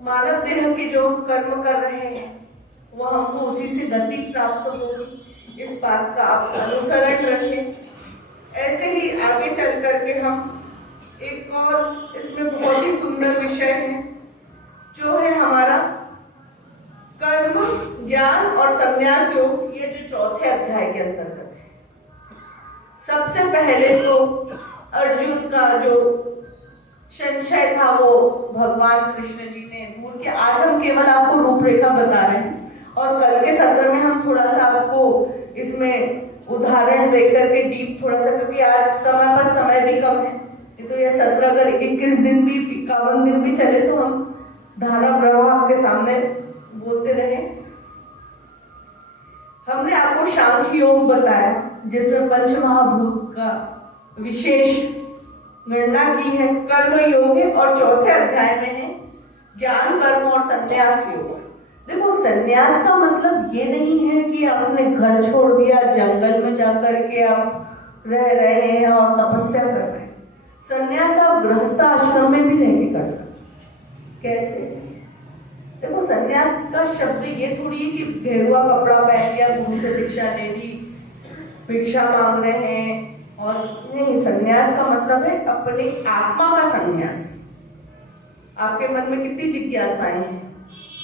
मानव देह के जो कर्म कर रहे हैं वह हमको उसी से गति प्राप्त होगी, इस बात का आप अनुसरण रखें। ऐसे ही आगे चल करके हम एक और इसमें बहुत ही सुंदर विषय है जो है हमारा कर्म, ज्ञान और संन्यास योग, ये जो चौथे अध्याय के अंतर्गत है। सबसे पहले तो अर्जुन का जो संशय था वो भगवान कृष्ण जी ने दूर किया। आज हम केवल आपको रूपरेखा बता रहे हैं और कल के सत्र में हम थोड़ा सा आपको इसमें उदाहरण देकर के डीप थोड़ा सा, क्योंकि आज समय भी कम है, तो यह सत्र अगर 21 दिन भी 51 दिन भी चले तो हम धारा प्रवाह आपके सामने बोलते रहे। हमने आपको सांख्य योग बताया जिसमें पंच महाभूत का विशेष गणना की है, कर्म योग है, और चौथे अध्याय में है ज्ञान, कर्म और संन्यास योग। देखो, संन्यास का मतलब ये नहीं है कि आपने घर छोड़ दिया, जंगल में जाकर के आप रह रहे हैं और तपस्या कर रहे हैं। संन्यास आप गृहस्थ आश्रम में भी रह के कर सकते। कैसे? देखो, संन्यास का शब्द ये थोड़ी है कि गेरुआ कपड़ा पहन लिया, गुरु से दीक्षा ले ली, भिक्षा मांग रहे हैं, और नहीं, संन्यास का मतलब है अपनी आत्मा का संन्यास। आपके मन में कितनी जिज्ञासाएं हैं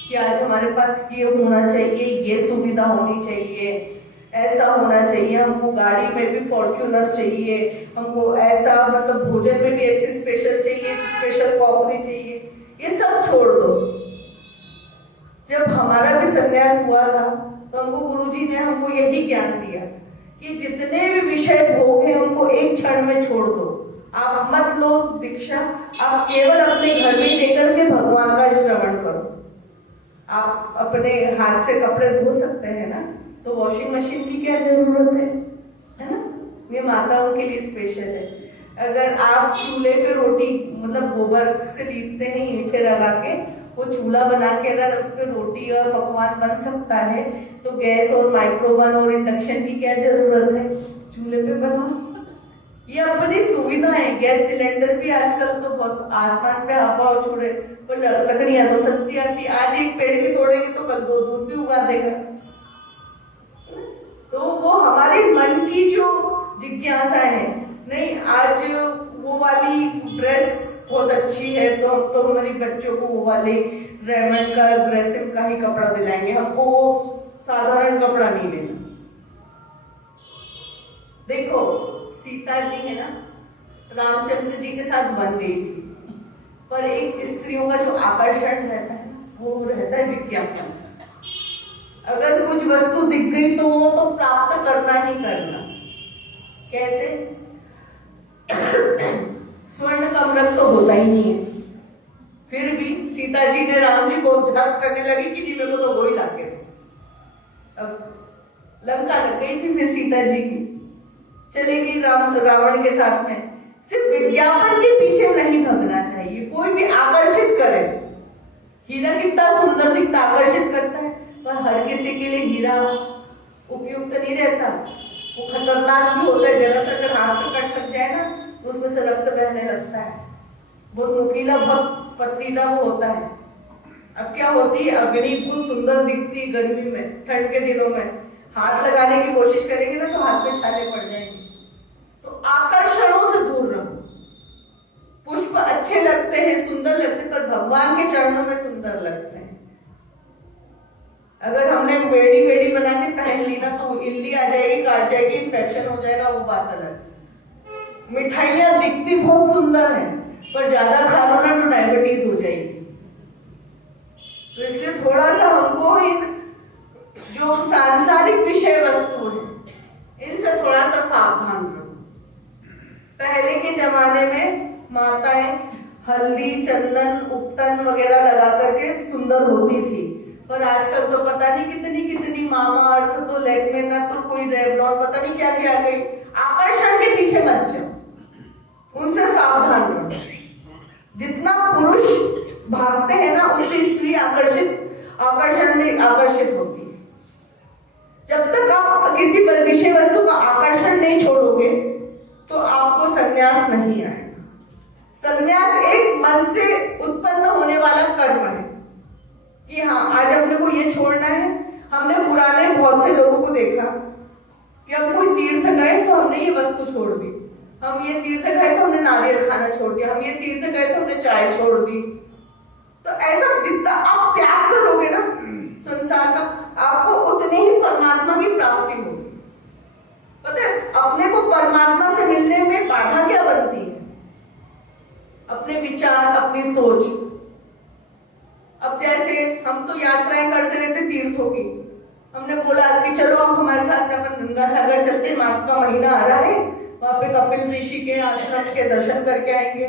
कि आज हमारे पास ये होना चाहिए, ये सुविधा होनी चाहिए, ऐसा होना चाहिए, हमको गाड़ी में भी फॉर्च्यूनर चाहिए, हमको ऐसा मतलब भोजन में भी ऐसे स्पेशल चाहिए, स्पेशल कॉफी चाहिए, ये सब छोड़ दो। जब हमारा भी संन्यास हुआ था तो हमको गुरुजी ने हमको यही ज्ञान दिया कि जितने भी विषय भोग हैं उनको एक क्षण में छोड़ दो। आप मत लो दीक्षा, आप केवल अपने घर में लेकर के भगवान का श्रवण करो। आप अपने हाथ से कपड़े धो सकते हैं ना, तो वॉशिंग मशीन की क्या जरूरत है ना? ये माताओं के लिए स्पेशल है। अगर आप चूल्हे पे रोटी मतलब गोबर से लीपते हैं, ईंटें लगा के, वो चूल्हा बना के अगर उस पर रोटी और पकवान बन सकता है तो गैस और माइक्रोवन और इंडक्शन की क्या जरूरत है? चूल्हे पे बनाओ। ये अपनी सुविधा है। गैस सिलेंडर भी आजकल तो बहुत आसमान पे हवा उछूड़े, वो लकड़ियां तो सस्ती आती, आज एक पेड़ की तोड़ेंगे तो कल दो दूसरी उगा देगा। तो वो हमारे मन की जो जिज्ञासा है, नहीं आज वो वाली ड्रेस बहुत अच्छी है तो हम तो हमारे बच्चों को वो वाले रेमंड का, ग्रेसिम का ही कपड़ा दिलाएंगे, हमको वो साधारण कपड़ा नहीं लेना। देखो, सीता जी है ना, रामचंद्र जी के साथ वन गई थी, पर एक स्त्रियों का जो आकर्षण रहता है वो रहता है विज्ञापन। अगर कुछ वस्तु दिख गई तो वो तो प्राप्त करना ही करना। कैसे? स्वर्ण का अमृत तो होता ही नहीं है, फिर भी सीता जी ने राम जी को उपचार करने लगी कि जी मेरे को तो वही लाके दो। अब लंका लग गई थी फिर सीता जी की, चलेगी रावण के साथ में। सिर्फ विज्ञापन के पीछे नहीं भगना चाहिए, कोई भी आकर्षित करे। हीरा कितना सुंदर दिखता, आकर्षित करता है, पर हर किसी के लिए हीरा उपयुक्त नहीं रहता, वो खतरनाक भी होता है। जरा सा अगर हाथ से कट लग जाए ना तो उसमें से रक्त बहने लगता है, बहुत नुकीला, बहुत पथरीला वो होता है। अब क्या होती है, अग्नि बहुत सुंदर दिखती है गर्मी में, ठंड के दिनों में हाथ लगाने की कोशिश करेंगे ना तो हाथ में छाले पड़ जाएंगे। तो आकर्षणों से दूर रहो। पुष्प अच्छे लगते हैं, सुंदर लगते हैं, पर भगवान के चरणों में सुंदर लगते हैं। अगर हमने वेड़ी बना के पहन ली ना तो इल्ली आ जाएगी, काट जाएगी, इन्फेक्शन हो जाएगा, वो बात अलग। मिठाइयां दिखती बहुत सुंदर है, पर ज्यादा खा लो ना तो डायबिटीज हो जाएगी। तो इसलिए थोड़ा सा हमको इन जो सांसारिक विषय वस्तु है इनसे थोड़ा सा सावधान रहो। पहले के जमाने में माताएं हल्दी, चंदन, उपटन वगैरह लगा करके सुंदर होती थी, पर आजकल तो पता नहीं कितनी मामा अर्थ तो लैक्मे ना तो कोई रेवलॉन, पता नहीं क्या क्या आ गई। आकर्षण के पीछे मत जाओ, उनसे सावधान रहो। जितना पुरुष भागते हैं ना, उतनी स्त्री आकर्षण में आकर्षित होती है। जब तक आप किसी विषय वस्तु का आकर्षण नहीं छोड़ोगे तो आपको संन्यास नहीं आएगा। संन्यास एक मन से उत्पन्न होने वाला कर्म है कि हाँ, आज अपने को ये छोड़ना है। हमने पुराने बहुत से लोगों को देखा कि हम कोई तीर्थ गए तो हमने ये वस्तु छोड़ दी, हम ये तीर्थ गए तो हमने नारियल खाना छोड़ दिया, हम ये तीर्थ गए तो हमने चाय छोड़ दी। तो ऐसा जितना आप त्याग करोगे ना संसार का, आपको उतनी ही परमात्मा की प्राप्ति होगी। पता है अपने को परमात्मा से मिलने में बाधा क्या बनती है? अपने विचार, अपनी सोच। अब जैसे हम तो यात्राएं करते रहते तीर्थों की, हमने बोला कि चलो आप हमारे साथ अपन गंगा सागर चलते, माघ का महीना आ रहा है, वहां पे कपिल ऋषि के आश्रम के दर्शन करके आएंगे।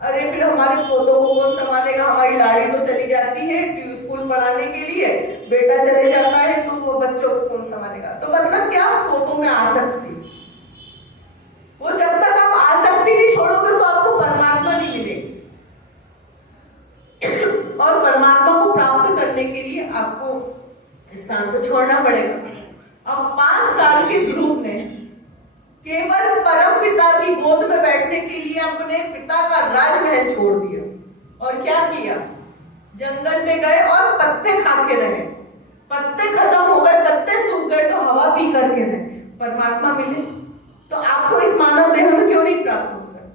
अरे फिर हमारे पोतों को कौन संभालेगा? हमारी लाड़ी तो चली जाती है स्कूल पढ़ाने के लिए, बेटा चले जाता है, तो वो बच्चों को कौन संभालेगा? तो मतलब क्या? पोतों में आसक्ति। वो जब तक आप आसक्ति नहीं छोड़ोगे तो आपको परमात्मा नहीं मिलेगी। और परमात्मा को प्राप्त करने के लिए आपको स्थान को छोड़ना पड़ेगा। अब 5 साल के ध्रुव ने केवल परम पिता की गोद में बैठने के लिए अपने पिता का राजमहल छोड़ दिया और क्या किया? जंगल में गए और पत्ते खा के रहे। पत्ते खत्म हो गए, पत्ते सूख गए तो हवा पी करके रहे। परमात्मा मिले तो आपको इस मानव देह में क्यों नहीं प्राप्त हो सकते?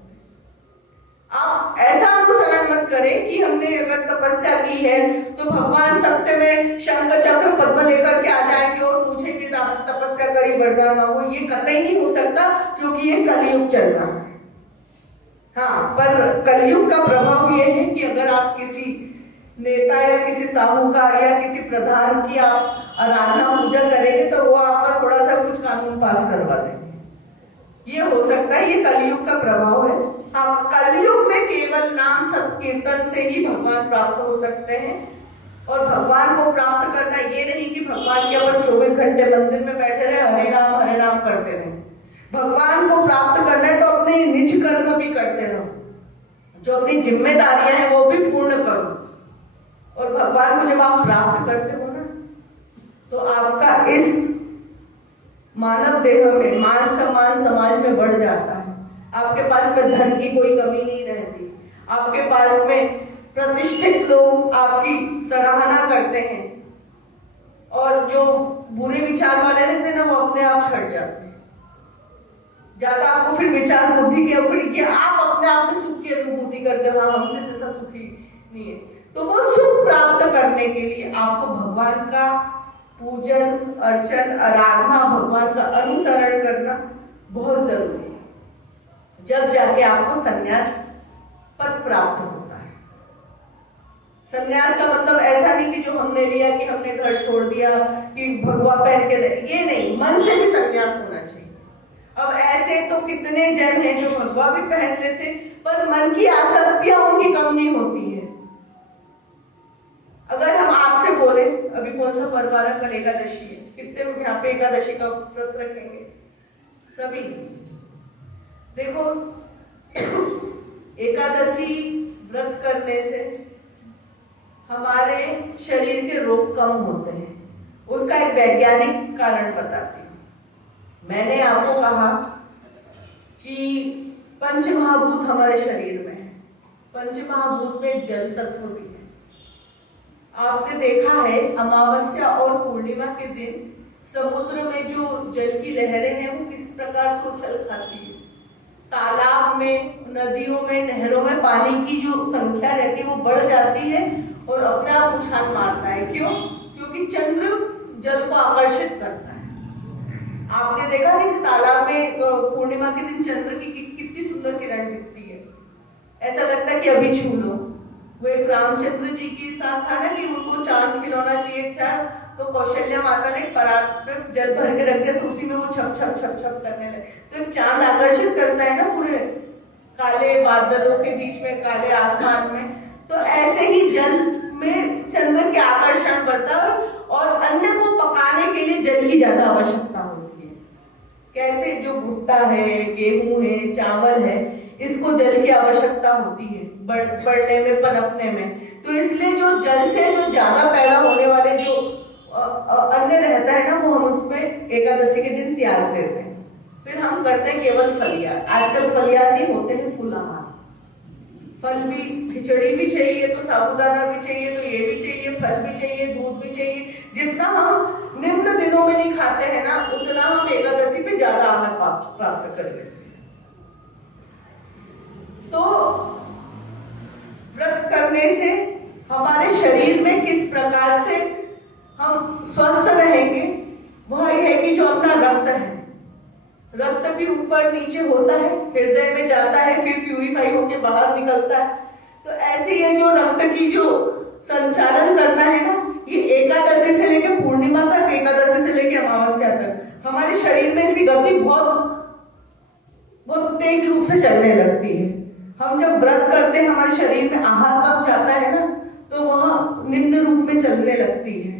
आप ऐसा अनुसरण मत करें कि हमने अगर तपस्या की है तो भगवान सत्य में शंख चक्र पद्म लेकर के आ जाएंगे और पूछेंगे तपस्या करी वरदान मांगो। ये कतई नहीं हो सकता, क्योंकि ये कलयुग चल रहा है। हाँ, पर कलयुग का प्रभाव ये है कि अगर आप किसी नेता या किसी साहूकार या किसी प्रधान की आप आराधना पूजा करेंगे तो वो आपका थोड़ा सा कुछ कानून पास करवा देंगे। ये हो सकता है, ये कलयुग का प्रभाव है। हाँ, कलयुग में केवल नाम संकीर्तन से ही भगवान प्राप्त हो सकते हैं। और भगवान को प्राप्त करना ये नहीं कि भगवान के अपन 24 घंटे मंदिर में बैठे रहे हरे राम करते रहे। भगवान को प्राप्त करना है तो अपने निज कर्म भी करते रहो, जो अपनी जिम्मेदारियां हैं वो भी पूर्ण करो। और भगवान को जब आप प्राप्त करते हो ना, तो आपका इस मानव देह में मान सम्मान समाज में बढ़ जाता है। आपके पास में धन की कोई कमी नहीं रहती। आपके पास में प्रतिष्ठित लोग आपकी सराहना करते हैं, और जो बुरे विचार वाले रहते हैं ना, वो अपने आप छट जाते हैं। ज्यादा आपको फिर विचार बुद्धि के फिर ये आप अपने आप में सुख की अनुभूति करते हो, हाँ हमसे जैसा सुखी नहीं है। तो वो सुख प्राप्त करने के लिए आपको भगवान का पूजन अर्चन आराधना, भगवान का अनुसरण करना बहुत जरूरी है। जब जाके आपको संन्यास पद प्राप्त होता है। संन्यास का मतलब ऐसा नहीं कि जो हमने लिया कि हमने घर छोड़ दिया कि भगवा पहन के रहे, ये नहीं, मन से भी संन्यास होना चाहिए। अब ऐसे तो कितने जन हैं जो भगवा भी पहन लेते, पर मन की आसक्तियां उनकी कम नहीं होती है। अगर हम आपसे बोले अभी कौन सा पर्व आ रहा है, कल एकादशी है, कितने यहाँ पे एकादशी का व्रत रखेंगे? सभी। देखो एकादशी व्रत करने से हमारे शरीर के रोग कम होते हैं। उसका एक वैज्ञानिक कारण बताती हूँ। मैंने आपको कहा कि पंचमहाभूत हमारे शरीर में है। पंचमहाभूत में जल तत्व भी है। आपने देखा है अमावस्या और पूर्णिमा के दिन समुद्र में जो जल की लहरें हैं वो किस प्रकार से उछल खाती है। तालाब में, नदियों में, नहरों में पानी की जो संख्या रहती है वो बढ़ जाती है और अपने आप उछाल मारता है। क्यों? क्योंकि चंद्र जल को आकर्षित करता है। आपने देखा कि तालाब में पूर्णिमा के दिन चंद्र की कितनी सुंदर किरण दिखती है, ऐसा लगता है कि अभी छू लो। वो एक रामचंद्र जी के साथ था ना कि उनको चांद खिलौना चाहिए था, तो कौशल्या माता ने परात में जल भर के रख दिया, तो उसी में वो छप छप छप छप करने लगे। तो एक चांद आकर्षित करता है ना पूरे काले बादलों के बीच में, काले आसमान में। तो ऐसे ही जल में चंद्र के आकर्षण बढ़ता है और अन्न को पकाने के लिए जल की ज्यादा आवश्यकता होती है। कैसे? जो भुट्टा है, गेहूं है, चावल है, इसको जल की आवश्यकता होती है बढ़ने में, पनपने में। तो इसलिए जो जल से जो ज्यादा पैदा होने वाले जो अन्न रहता है ना, वो हम उसमें एकादशी के दिन त्याग देते हैं। फिर हम करते हैं केवल फलियार। आजकल फलियार नहीं होते हैं, फुलाहार। फल भी, खिचड़ी भी चाहिए तो साबूदाना भी चाहिए तो ये भी चाहिए, फल भी चाहिए, दूध भी चाहिए। जितना हम निम्न दिनों में नहीं खाते हैं ना, उतना हम एकादशी पे ज्यादा आहार प्राप्त कर लेते हैं। तो व्रत करने से हमारे शरीर में किस प्रकार से हम स्वस्थ रहेंगे, वह यह है कि जो अपना रक्त है, रक्त भी ऊपर नीचे होता है, हृदय में जाता है, फिर प्यूरिफाई होके बाहर निकलता है। तो ऐसे ये जो रक्त की जो संचालन करना है ना, ये एकादशी से लेकर पूर्णिमा तक, एकादशी से लेकर अमावस्या तक हमारे शरीर में इसकी गति बहुत तेज रूप से चलने लगती है। हम जब व्रत करते हैं, हमारे शरीर में आहार कब जाता है ना, तो वह निम्न रूप में चलने लगती है।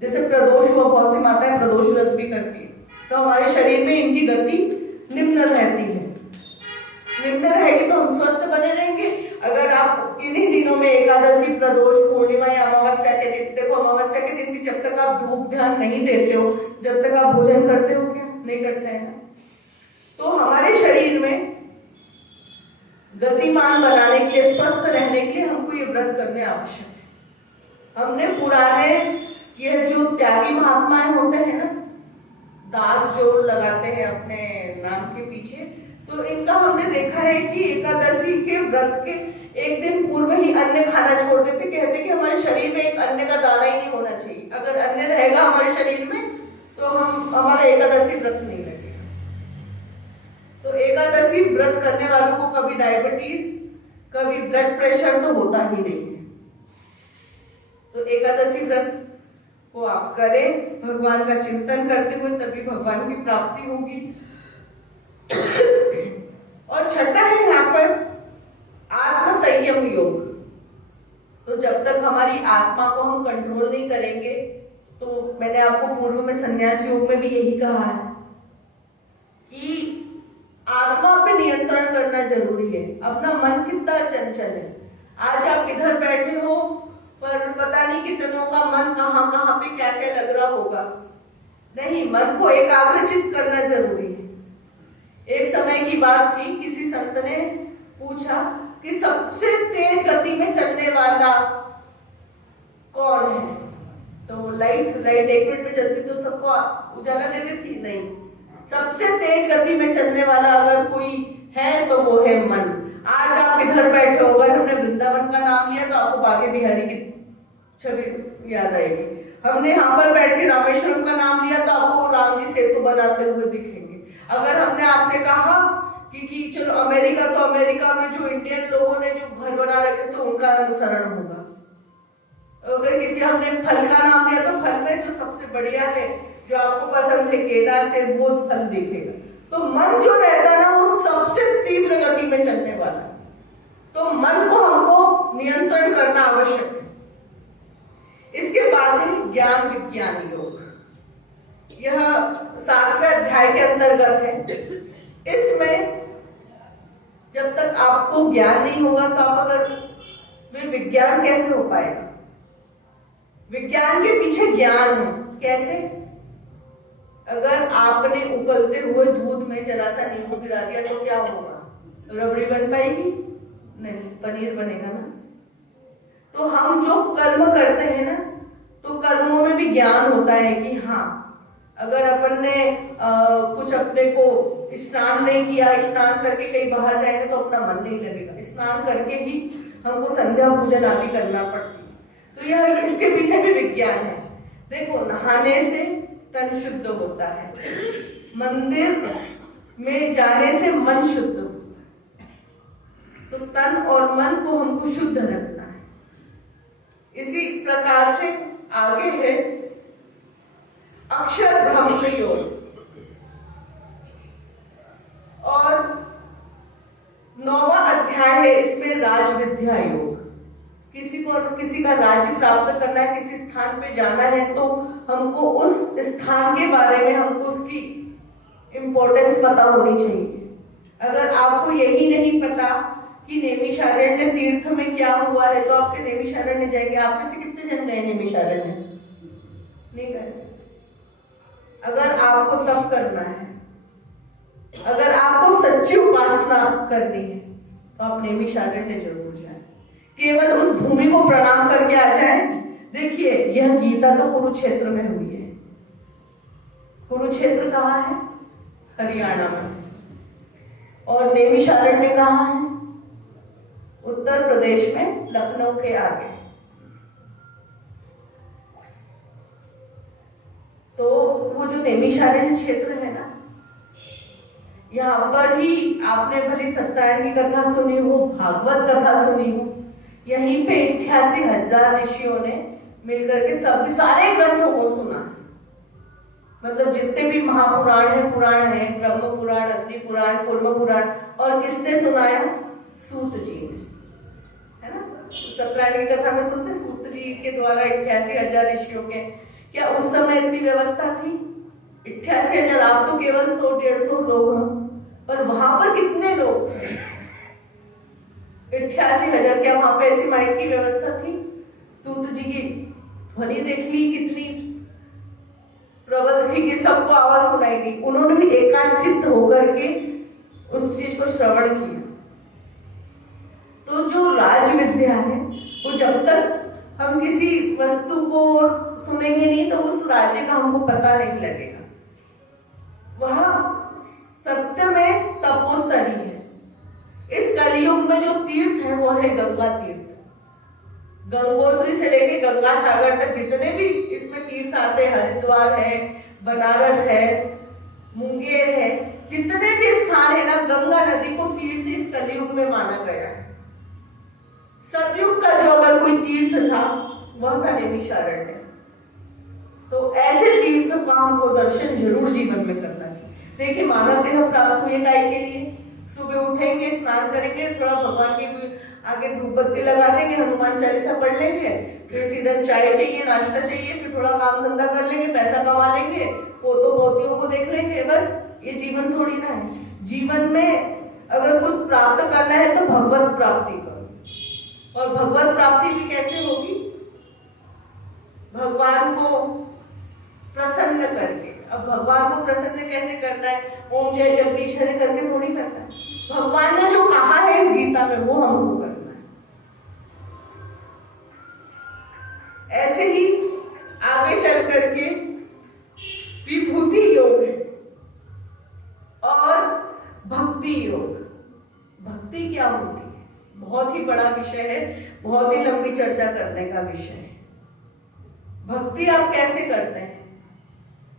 जैसे प्रदोष हुआ, बहुत सी माताएं प्रदोष व्रत भी करती है, तो हमारे शरीर में इनकी गति निम्न रहती है। निम्न रहेगी तो हम स्वस्थ बने रहेंगे। अगर आप इन्हीं दिनों में एकादशी, प्रदोष, पूर्णिमा या अमावस्या के दिन, देखो अमावस्या के दिन भी जब तक आप धूप ध्यान नहीं देते हो, जब तक आप भोजन करते हो, क्या नहीं करते हैं, तो हमारे शरीर में गतिमान बनाने के लिए, स्वस्थ रहने के लिए हमको ये व्रत करने आवश्यक है। हमने पुराने यह जो त्यागी महात्माएं होते हैं ना, दास जो लगाते हैं अपने नाम के पीछे, तो इनका हमने देखा है कि एकादशी के व्रत के एक दिन पूर्व ही अन्न खाना छोड़ देते। कहते कि हमारे शरीर में एक अन्न का दाना ही नहीं होना चाहिए। अगर अन्न रहेगा हमारे शरीर में तो हमारा एकादशी व्रत नहीं लगेगा। तो एकादशी व्रत करने वालों को कभी डायबिटीज, कभी ब्लड प्रेशर तो होता ही नहीं है। तो एकादशी व्रत को आप करें, भगवान का चिंतन करते हुए, तभी भगवान की प्राप्ति होगी। और छठा है यहाँ पर आत्म संयम योग। तो जब तक हमारी आत्मा को हम कंट्रोल नहीं करेंगे, तो मैंने आपको पूर्व में संन्यास योग में भी यही कहा है कि आत्मा पे नियंत्रण करना जरूरी है। अपना मन कितना चंचल है। आज आप इधर बैठे हो, पर पता नहीं कितनों का मन कहाँ कहाँ पे क्या क्या लग रहा होगा। नहीं, मन को एकाग्रचित करना जरूरी है। एक समय की बात थी, किसी संत ने पूछा कि सबसे तेज गति में चलने वाला कौन है। तो लाइट 1 मिनट में चलती तो सबको उजाला दे देती, नहीं। सबसे तेज गति में चलने वाला अगर कोई है तो वो है मन। आज आप इधर बैठे हो, अगर हमने वृंदावन का नाम लिया तो आपको बांके बिहारी की छवि याद आएगी। हमने यहाँ पर बैठ के रामेश्वरम का नाम लिया तो आपको राम जी सेतु बनाते हुए दिखेंगे। अगर हमने आपसे कहा कि चलो अमेरिका, तो अमेरिका में जो इंडियन लोगों ने जो घर बना रखे तो उनका अनुसरण होगा। अगर किसी हमने फल का नाम लिया तो फल में जो सबसे बढ़िया है, जो आपको पसंद है, केला से वो फल दिखेगा। तो मन जो रहता है ना, वो सबसे तीव्र गति में चलने वाला है। तो मन को हमको नियंत्रण करना आवश्यक है। इसके बाद है ज्ञान विज्ञान योग। यह 7वें अध्याय के अंतर्गत है। इसमें जब तक आपको ज्ञान नहीं होगा, तो आप अगर फिर विज्ञान कैसे हो पाएगा। विज्ञान के पीछे ज्ञान है। कैसे? अगर आपने उबलते हुए दूध में जरा सा नींबू गिरा दिया तो क्या होगा? रबड़ी बन पाएगी? नहीं, पनीर बनेगा ना। तो हम जो कर्म करते हैं ना, तो कर्मों में भी ज्ञान होता है कि हाँ, अगर अपन ने कुछ अपने को स्नान नहीं किया, स्नान करके कहीं बाहर जाएंगे तो अपना मन नहीं लगेगा। स्नान करके ही हमको संध्या पूजन आदि करना पड़ती है। तो यह इसके पीछे भी विज्ञान है। देखो, नहाने से तन शुद्ध होता है, मंदिर में जाने से मन शुद्ध होता है। तो तन और मन को हमको शुद्ध रखना है। इसी प्रकार से आगे है अक्षर ब्रह्म योग। और 9वां अध्याय है, इसमें राज विद्या योग। किसी का राज्य प्राप्त करना है, किसी स्थान पे जाना है, तो हमको उस स्थान के बारे में हमको उसकी इम्पोर्टेंस पता होनी चाहिए। अगर आपको यही नहीं पता कि नैमिषारण्य तीर्थ में क्या हुआ है तो आपके नैमिषारण्य जाएंगे। आप में से कितने जन गए नैमिषारण्य? नहीं गए। अगर आपको तप करना है, अगर आपको सच्ची उपासना करनी है तो आप नैमिषारण्य जरूर जाएं। केवल उस भूमि को प्रणाम करके आ जाएं। देखिए, यह गीता तो कुरुक्षेत्र में हुई है। कुरुक्षेत्र कहाँ है? हरियाणा में। और नैमिषारण्य कहाँ है? उत्तर प्रदेश में, लखनऊ के आगे। तो वो जो नैमिषारण्य क्षेत्र है ना, यहाँ पर ही आपने भली सत्यनारायण की कथा सुनी हो, भागवत कथा सुनी हो। यहीं पे 88,000 ऋषियों ने मिलकर के सब सारे ग्रंथों को सुना। मतलब जितने भी महापुराण है, पुराण है, ब्रह्म पुराण, अग्नि पुराण, कूर्म पुराण, और किसने सुनाया? सूत जी ने, है ना। सत्यनारायण की कथा में सुनते सूत जी के द्वारा 88,000 ऋषियों के। क्या उस समय इतनी व्यवस्था थी? 88,000, आप तो केवल 100-150 लोग हैं, पर वहां पर कितने लोग थे? 88,000। क्या वहां पे ऐसी माइक की व्यवस्था थी? सूत जी की ध्वनि देख ली कितनी प्रबल थी कि सबको आवाज सुनाई दी। उन्होंने भी एकांचित होकर के उस चीज को श्रवण किया। तो जो राज विद्या है वो जब तक हम किसी वस्तु को सुनेंगे नहीं तो उस राज्य का हमको पता नहीं लगेगा। वह सत्य में तपोस्थली है। इस कलयुग में जो तीर्थ है वो है गंगा तीर्थ। गंगोत्री से लेके गंगा सागर तक जितने भी इसमें तीर्थ आते हैं, हरिद्वार है, बनारस है, मुंगेर है, जितने भी स्थान है ना, गंगा नदी को तीर्थ इस कलयुग में माना गया है। सतयुग का जो अगर कोई तीर्थ था वह था नैमिषारण्य। तो ऐसे तीर्थ का हमको दर्शन जरूर जीवन में करना चाहिए। देखिए, मानव देह प्राप्त हुए गाय के लिए सुबह उठेंगे, स्नान करेंगे, थोड़ा भगवान के आगे धूप बत्ती लगा देंगे, हनुमान चालीसा पढ़ लेंगे, फिर सीधा चाय चाहिए, नाश्ता चाहिए, फिर थोड़ा काम धंधा कर लेंगे, पैसा कमा लेंगे, पोतों पोतियों को देख लेंगे। बस ये जीवन थोड़ी ना है। जीवन में अगर कुछ प्राप्त करना है तो भगवत प्राप्ति करो। और भगवत प्राप्ति भी कैसे होगी? भगवान को प्रसन्न करके। अब भगवान को प्रसन्न कैसे करना है? ओम जय जगदीश हरे करके थोड़ी करना है। भगवान ने जो कहा है इस गीता में वो हमको करना है। ऐसे ही आगे चल करके विभूति योग है और भक्ति योग। भक्ति क्या होती है? बहुत ही बड़ा विषय है, बहुत ही लंबी चर्चा करने का विषय है। भक्ति आप कैसे करते हैं?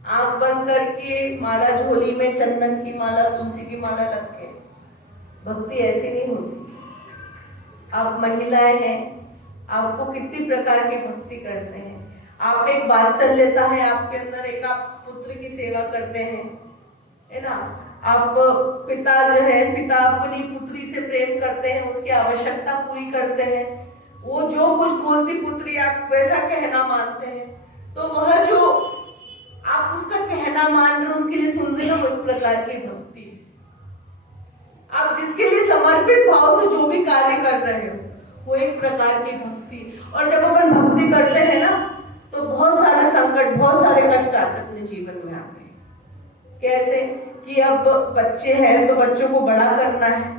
आंख बंद करके माला झोली में चंदन की माला, तुलसी की माला लग के भक्ति ऐसी नहीं होती। आप महिलाएं हैं, आपको कितनी प्रकार की भक्ति करते हैं। आप एक वात्सल्यता है आपके अंदर, एक आप पुत्र की सेवा करते हैं, है ना। आप पिता जो है, पिता अपनी पुत्री से प्रेम करते हैं, उसकी आवश्यकता पूरी करते हैं। वो जो कुछ बोलती पुत्री आप वैसा कहना मानते हैं। तो वह जो आप उसका कहना मान रहे हो, उसके लिए सुन रहे हो, वो एक प्रकार की भक्ति है। आप जिसके लिए समर्पित भाव से जो भी कार्य कर रहे हो वो एक प्रकार की भक्ति। और जब अपन भक्ति करते हैं ना तो बहुत सारे संकट, बहुत सारे कष्ट आते अपने जीवन में आते हैं। कैसे कि अब बच्चे हैं तो बच्चों को बड़ा करना है,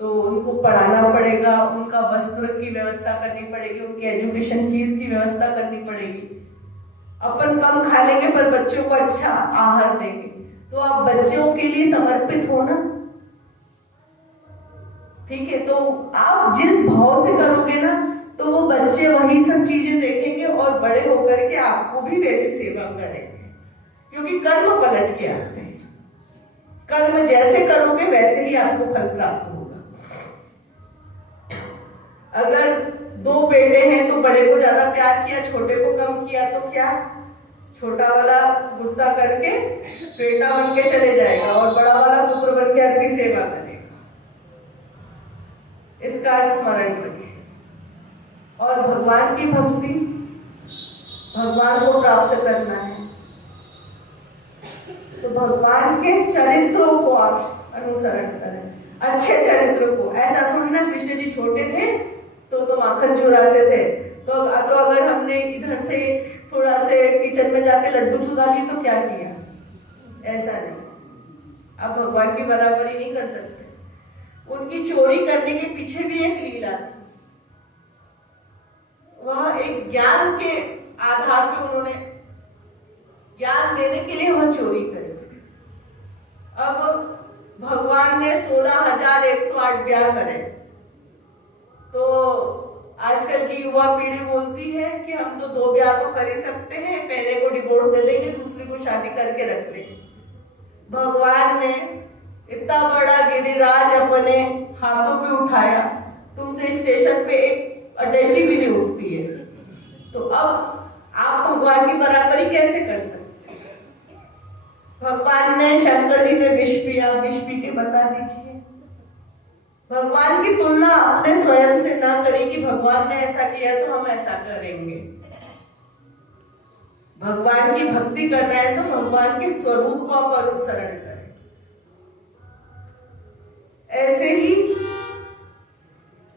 तो उनको पढ़ाना पड़ेगा, उनका वस्त्र की व्यवस्था करनी पड़ेगी, उनकी एजुकेशन फीस की व्यवस्था करनी पड़ेगी। अपन कम खा लेंगे पर बच्चों को अच्छा आहार देंगे, तो आप बच्चों के लिए समर्पित हो ना, ठीक है। तो आप जिस भाव से करोगे ना तो वो बच्चे वही सब चीजें देखेंगे और बड़े होकर के आपको भी वैसी सेवा करेंगे, क्योंकि कर्म पलट के आते हैं। कर्म जैसे करोगे वैसे ही आपको फल प्राप्त होगा। अगर दो बेटे हैं तो बड़े को ज्यादा प्यार किया, छोटे को कम किया, तो क्या छोटा वाला गुस्सा करके बेटा बन के चले जाएगा और बड़ा वाला पुत्र बन के आपकी सेवा करेगा। इसका स्मरण रखें। और भगवान की भक्ति, भगवान को प्राप्त करना है तो भगवान के चरित्रों को आप अनुसरण करें अच्छे चरित्र को। ऐसा थोड़ी ना कृष्ण जी छोटे थे तो माखन चुराते थे, तो अगर हमने इधर से थोड़ा से किचन में जाके लड्डू चुरा ली तो क्या किया? ऐसा नहीं, आप भगवान की बराबरी नहीं कर सकते। उनकी चोरी करने के पीछे भी एक लीला थी। वह एक ज्ञान के आधार पे उन्होंने ज्ञान देने के लिए वह चोरी करी। अब भगवान ने 16,108 ब्याह करे, तो आजकल की युवा पीढ़ी बोलती है कि हम तो 2 ब्याह तो कर ही सकते हैं, पहले को डिवोर्स दे देंगे, दूसरी को शादी करके रख लेंगे। भगवान ने इतना बड़ा गिरिराज अपने हाथों पे उठाया, तुमसे स्टेशन पे एक अटैची भी नहीं उठती है, तो अब आप भगवान की बराबरी कैसे कर सकते? भगवान ने, शंकर जी ने विष पिया, विष पी के बता दीजिए। भगवान की तुलना अपने स्वयं से ना करें कि भगवान ने ऐसा किया तो हम ऐसा करेंगे। भगवान की भक्ति करना है तो भगवान के स्वरूप को आप अनुसरण करें। ऐसे ही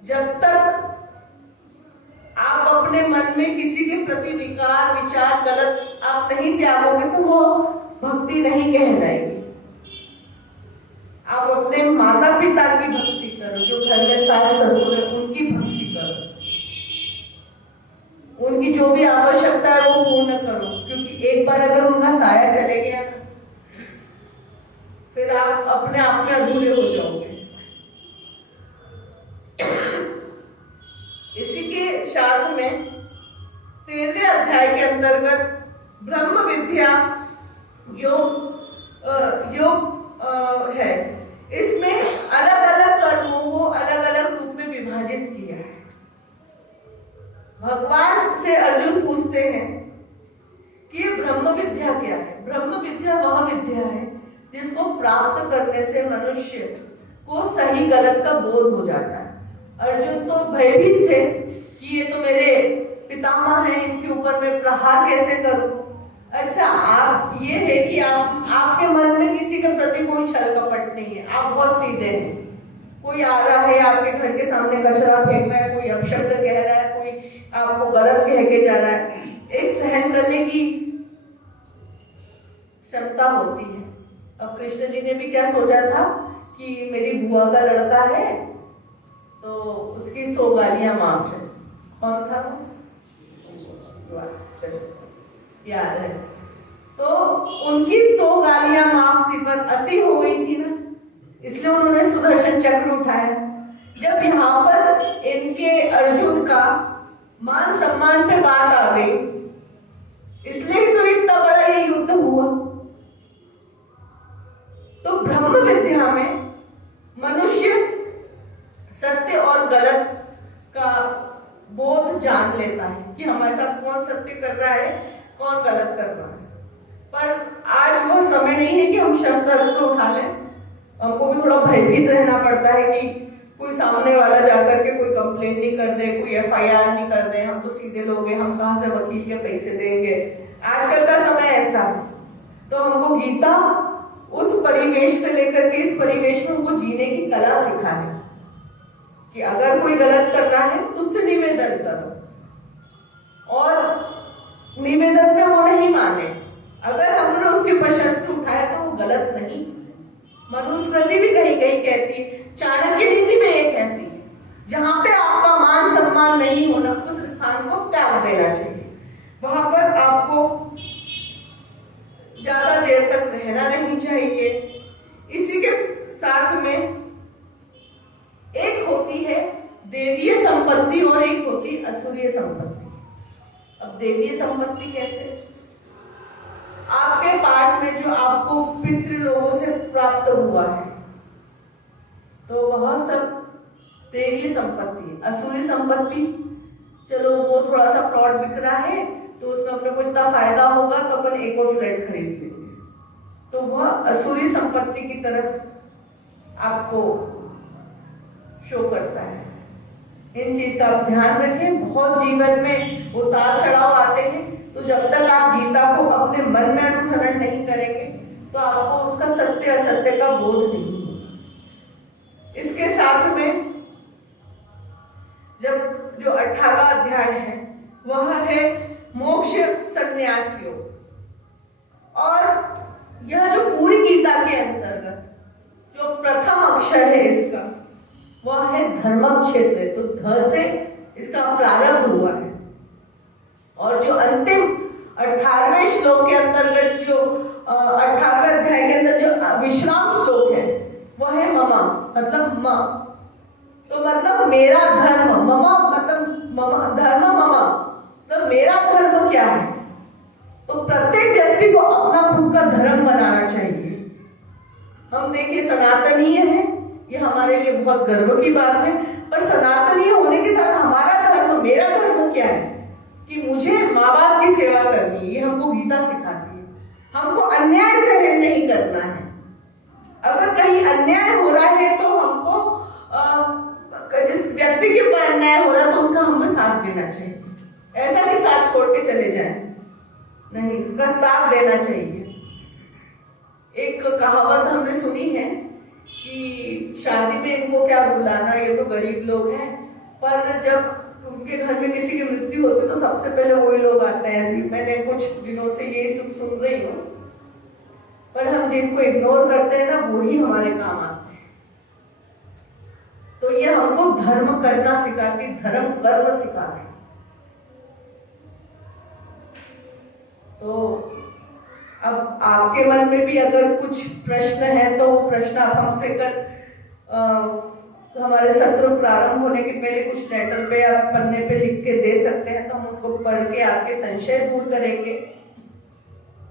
जब तक आप अपने मन में किसी के प्रति विकार विचार गलत आप नहीं त्यागोगे तो वो भक्ति नहीं कहलाएगी। आप अपने माता पिता की भक्ति करो, जो घर में सास ससुर है उनकी भक्ति करो, उनकी जो भी आवश्यकता है वो पूर्ण करो, क्योंकि एक बार अगर उनका साया चले गया फिर आप अपने आप में अधूरे हो जाओगे। इसी के साथ में 13वें अध्याय के अंतर्गत ब्रह्म विद्या योग है। इसमें अलग अलग कर्मों को अलग अलग रूप में विभाजित किया है। भगवान से अर्जुन पूछते हैं कि ये ब्रह्म विद्या क्या है? ब्रह्म विद्या वह विद्या है जिसको प्राप्त करने से मनुष्य को सही गलत का बोध हो जाता है। अर्जुन तो भयभीत थे कि ये तो मेरे पितामह हैं, इनके ऊपर मैं प्रहार कैसे करूं? अच्छा, आप ये है कि आपके मन में किसी के प्रति कोई छल कपट नहीं है, आप बहुत सीधे हैं। कोई आ रहा है आपके घर के सामने कचरा फेंक रहा है, कोई अपशब्द कह रहा है, कोई आपको गलत कह के जा रहा है, एक सहन करने की क्षमता होती है। अब कृष्ण जी ने भी क्या सोचा था कि मेरी बुआ का लड़का है तो उसकी 100 गालियां माफ है। कौन था वो? याद है। तो उनकी 100 गालियां माफ थी, पर अति हो गई थी ना, इसलिए उन्होंने सुदर्शन चक्र उठाया। जब यहाँ पर इनके अर्जुन का मान सम्मान पे बात आ गई, इसलिए तो इतना बड़ा ये युद्ध हुआ। तो ब्रह्म विद्या में मनुष्य सत्य और गलत का बोध जान लेता है कि हमारे साथ कौन सत्य कर रहा है, कौन गलत कर रहा है। पर आज वह समय नहीं है कि हम शस्त्र उठा लें। हमको भी थोड़ा भयभीत रहना पड़ता है कि कोई सामने वाला जाकर के कोई कंप्लेन नहीं कर दे, कोई FIR नहीं कर दे, हम तो सीधे लोग हैं, हम कहाँ से वकील के पैसे देंगे। आजकल का समय ऐसा है। तो हमको गीता उस परिवेश से लेकर के इस परिवेश में हमको जीने की कला सिखाए कि अगर कोई गलत कर रहा है तो उससे निवेदन करो, और निवेदन में वो नहीं माने, अगर हमने उसके प्रशस्ति उठाया तो वो गलत नहीं। मनुस्मृति भी कहीं कहीं कहती है, चाणक्य नीति में ये कहती है, जहां पे आपका मान सम्मान नहीं होना उस स्थान को त्याग देना चाहिए। वहां पर आपको ज्यादा देर तक रहना नहीं चाहिए। इसी के साथ में एक होती है देवीय संपत्ति और एक होती है असुरीय संपत्ति। अब देवीय संपत्ति कैसे? आपके पास में जो आपको पितृ लोगों से प्राप्त हुआ है तो वह सब देवीय संपत्ति है। असुरी संपत्ति, चलो वो थोड़ा सा प्लॉट बिक रहा है तो उसमें अपने को इतना फायदा होगा तो अपन एक और फ्लैट खरीद लेंगे, तो वह असुरी संपत्ति की तरफ आपको शो करता है। इन चीज का आप ध्यान रखें। बहुत जीवन में उतार चढ़ाव आते हैं, तो जब तक आप गीता को अपने मन में अनुसरण नहीं करेंगे तो आपको उसका सत्य असत्य का बोध नहीं होगा। इसके साथ में जब जो 18वां अध्याय है वह है मोक्ष संन्यास योग। और यह जो पूरी गीता के अंतर्गत जो प्रथम अक्षर है इसका वह है धर्म क्षेत्र, तो ध से इसका प्रारंभ हुआ है। और जो अंतिम 18वें श्लोक के अंतर्गत जो 18वें अध्याय के अंदर जो विश्राम श्लोक है वह है ममा, मतलब म, तो मतलब मेरा धर्म, ममा मतलब ममा धर्म, ममा तो मेरा धर्म क्या है। तो प्रत्येक व्यक्ति को अपना खुद का धर्म बनाना चाहिए। हम देखिए सनातनीय है, ये हमारे लिए बहुत गर्व की बात है, पर सनातनीय होने के साथ हमारा धर्म, मेरा धर्म क्या है कि मुझे माँ बाप की सेवा करनी है। ये हमको गीता सिखाती है। हमको अन्याय सहन नहीं करना है। अगर कहीं अन्याय हो रहा है तो हमको जिस व्यक्ति के ऊपर अन्याय हो रहा है तो उसका हमें साथ देना चाहिए। ऐसा कि साथ छोड़ के चले जाएं, नहीं, उसका साथ देना चाहिए। एक कहावत हमने सुनी है कि शादी में इनको क्या बुलाना, ये तो गरीब लोग हैं, पर जब उनके घर में किसी की मृत्यु होती तो सबसे पहले वही लोग आते हैं। ऐसी मैंने कुछ दिनों से ये सब सुन रही हूँ, पर हम जिनको इग्नोर करते हैं ना वही हमारे काम आते हैं। तो ये हमको धर्म करना सिखाती, धर्म कर्म सिखाती। तो अब आपके मन में भी अगर कुछ प्रश्न है तो वो प्रश्न आप हमसे कल हमारे सत्र प्रारंभ होने के पहले कुछ लेटर पे या पन्ने पे लिख के दे सकते हैं, तो हम उसको पढ़ के आपके संशय दूर करेंगे।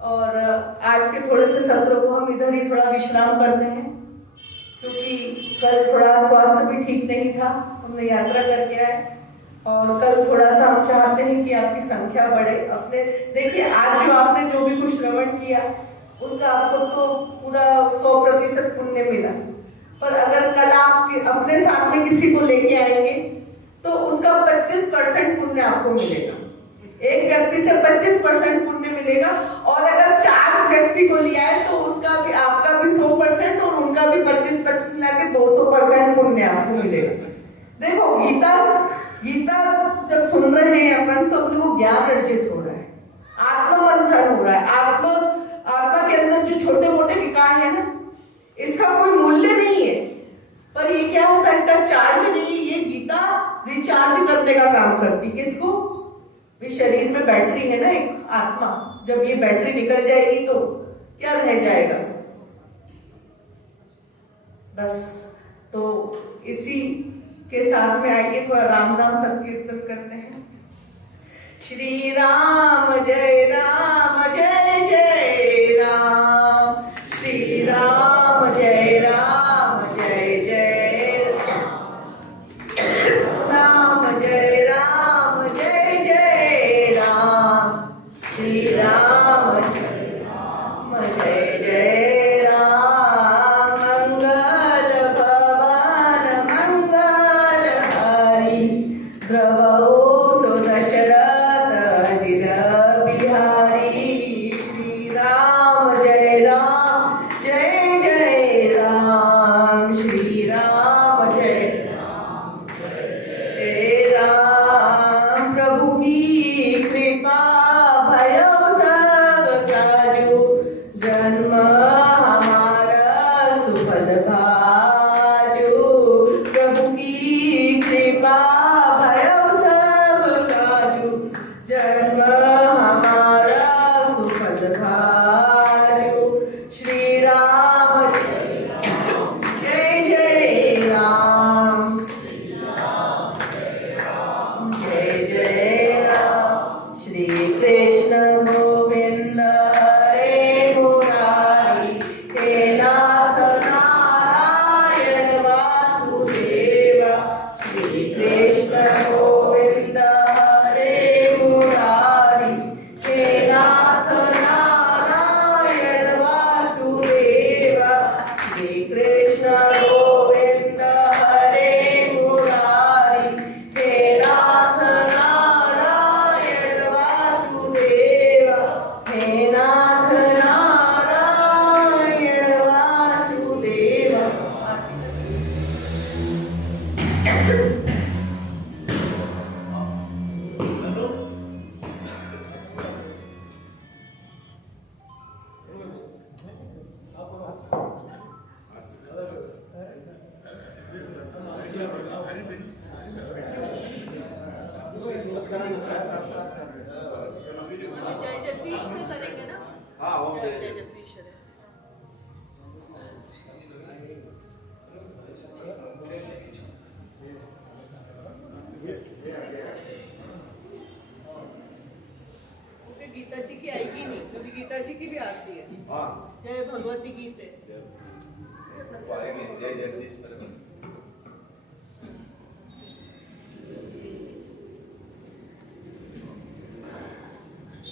और आज के थोड़े से सत्र को हम इधर ही थोड़ा विश्राम करते हैं, क्योंकि कल थोड़ा स्वास्थ्य भी ठीक नहीं था, हमने यात्रा करके आए, और कल थोड़ा सा हम चाहते हैं कि आपकी संख्या बढ़े। अपने देखिए आज जो आपने जो भी कुछ श्रवण किया उसका आपको तो पूरा 100% पुण्य मिला, पर अगर कल आप अपने साथ में किसी को लेके आएंगे तो उसका 25% पुण्य आपको मिलेगा। एक व्यक्ति से 25% पुण्य मिलेगा, और अगर 4 व्यक्ति को लिया है तो उसका भी, आपका भी 100% और उनका भी 25-25 मिला के 200% पुण्य आपको मिलेगा। देखो गीता जब सुन रहे हैं अपन तो अपने को ज्ञान अर्जित हो रहा है, आत्ममंथन हो रहा है। आत्मा के अंदर जो छोटे मोटे विकार है ना, इसका कोई मूल्य नहीं है, पर ये क्या होता है, इसका चार्ज नहीं है। ये गीता रिचार्ज करने का काम करती। किसको? इस शरीर में बैटरी है ना एक आत्मा, जब ये बैटरी निकल जाएगी तो क्या रह जाएगा, बस। तो इसी के साथ में आइए थोड़ा राम नाम संकीर्तन करते हैं। श्री राम जय जय राम, श्री राम जय जय राम जय राम, श्री राम जय जय राम। मंगल भवन मंगल हरि, द्रवौ सुदशरथ अजिर बिहारी। श्री राम जय राम, श्री राम जय राम। प्रभु की कृपा भयो सब काजू, जन्म हमारा सुफल भाजू। प्रभु की कृपा भयो सब काजू, जन्म हमारा सुफल भाजू। श्री राम जय जय राम, जय जय राम। श्री कृष्ण गोविंद हरे मुरारी, हे नाथ नारायण वासुदेव। श्री कृष्ण गोविंद हरे मुरारी, हे नाथ नारायण वासुदेव। क्योंकि गीता जी की आएगी नहीं, क्योंकि गीता जी की भी आरती है। हाँ जय भगवती गीते। आएगी। जय जगदीश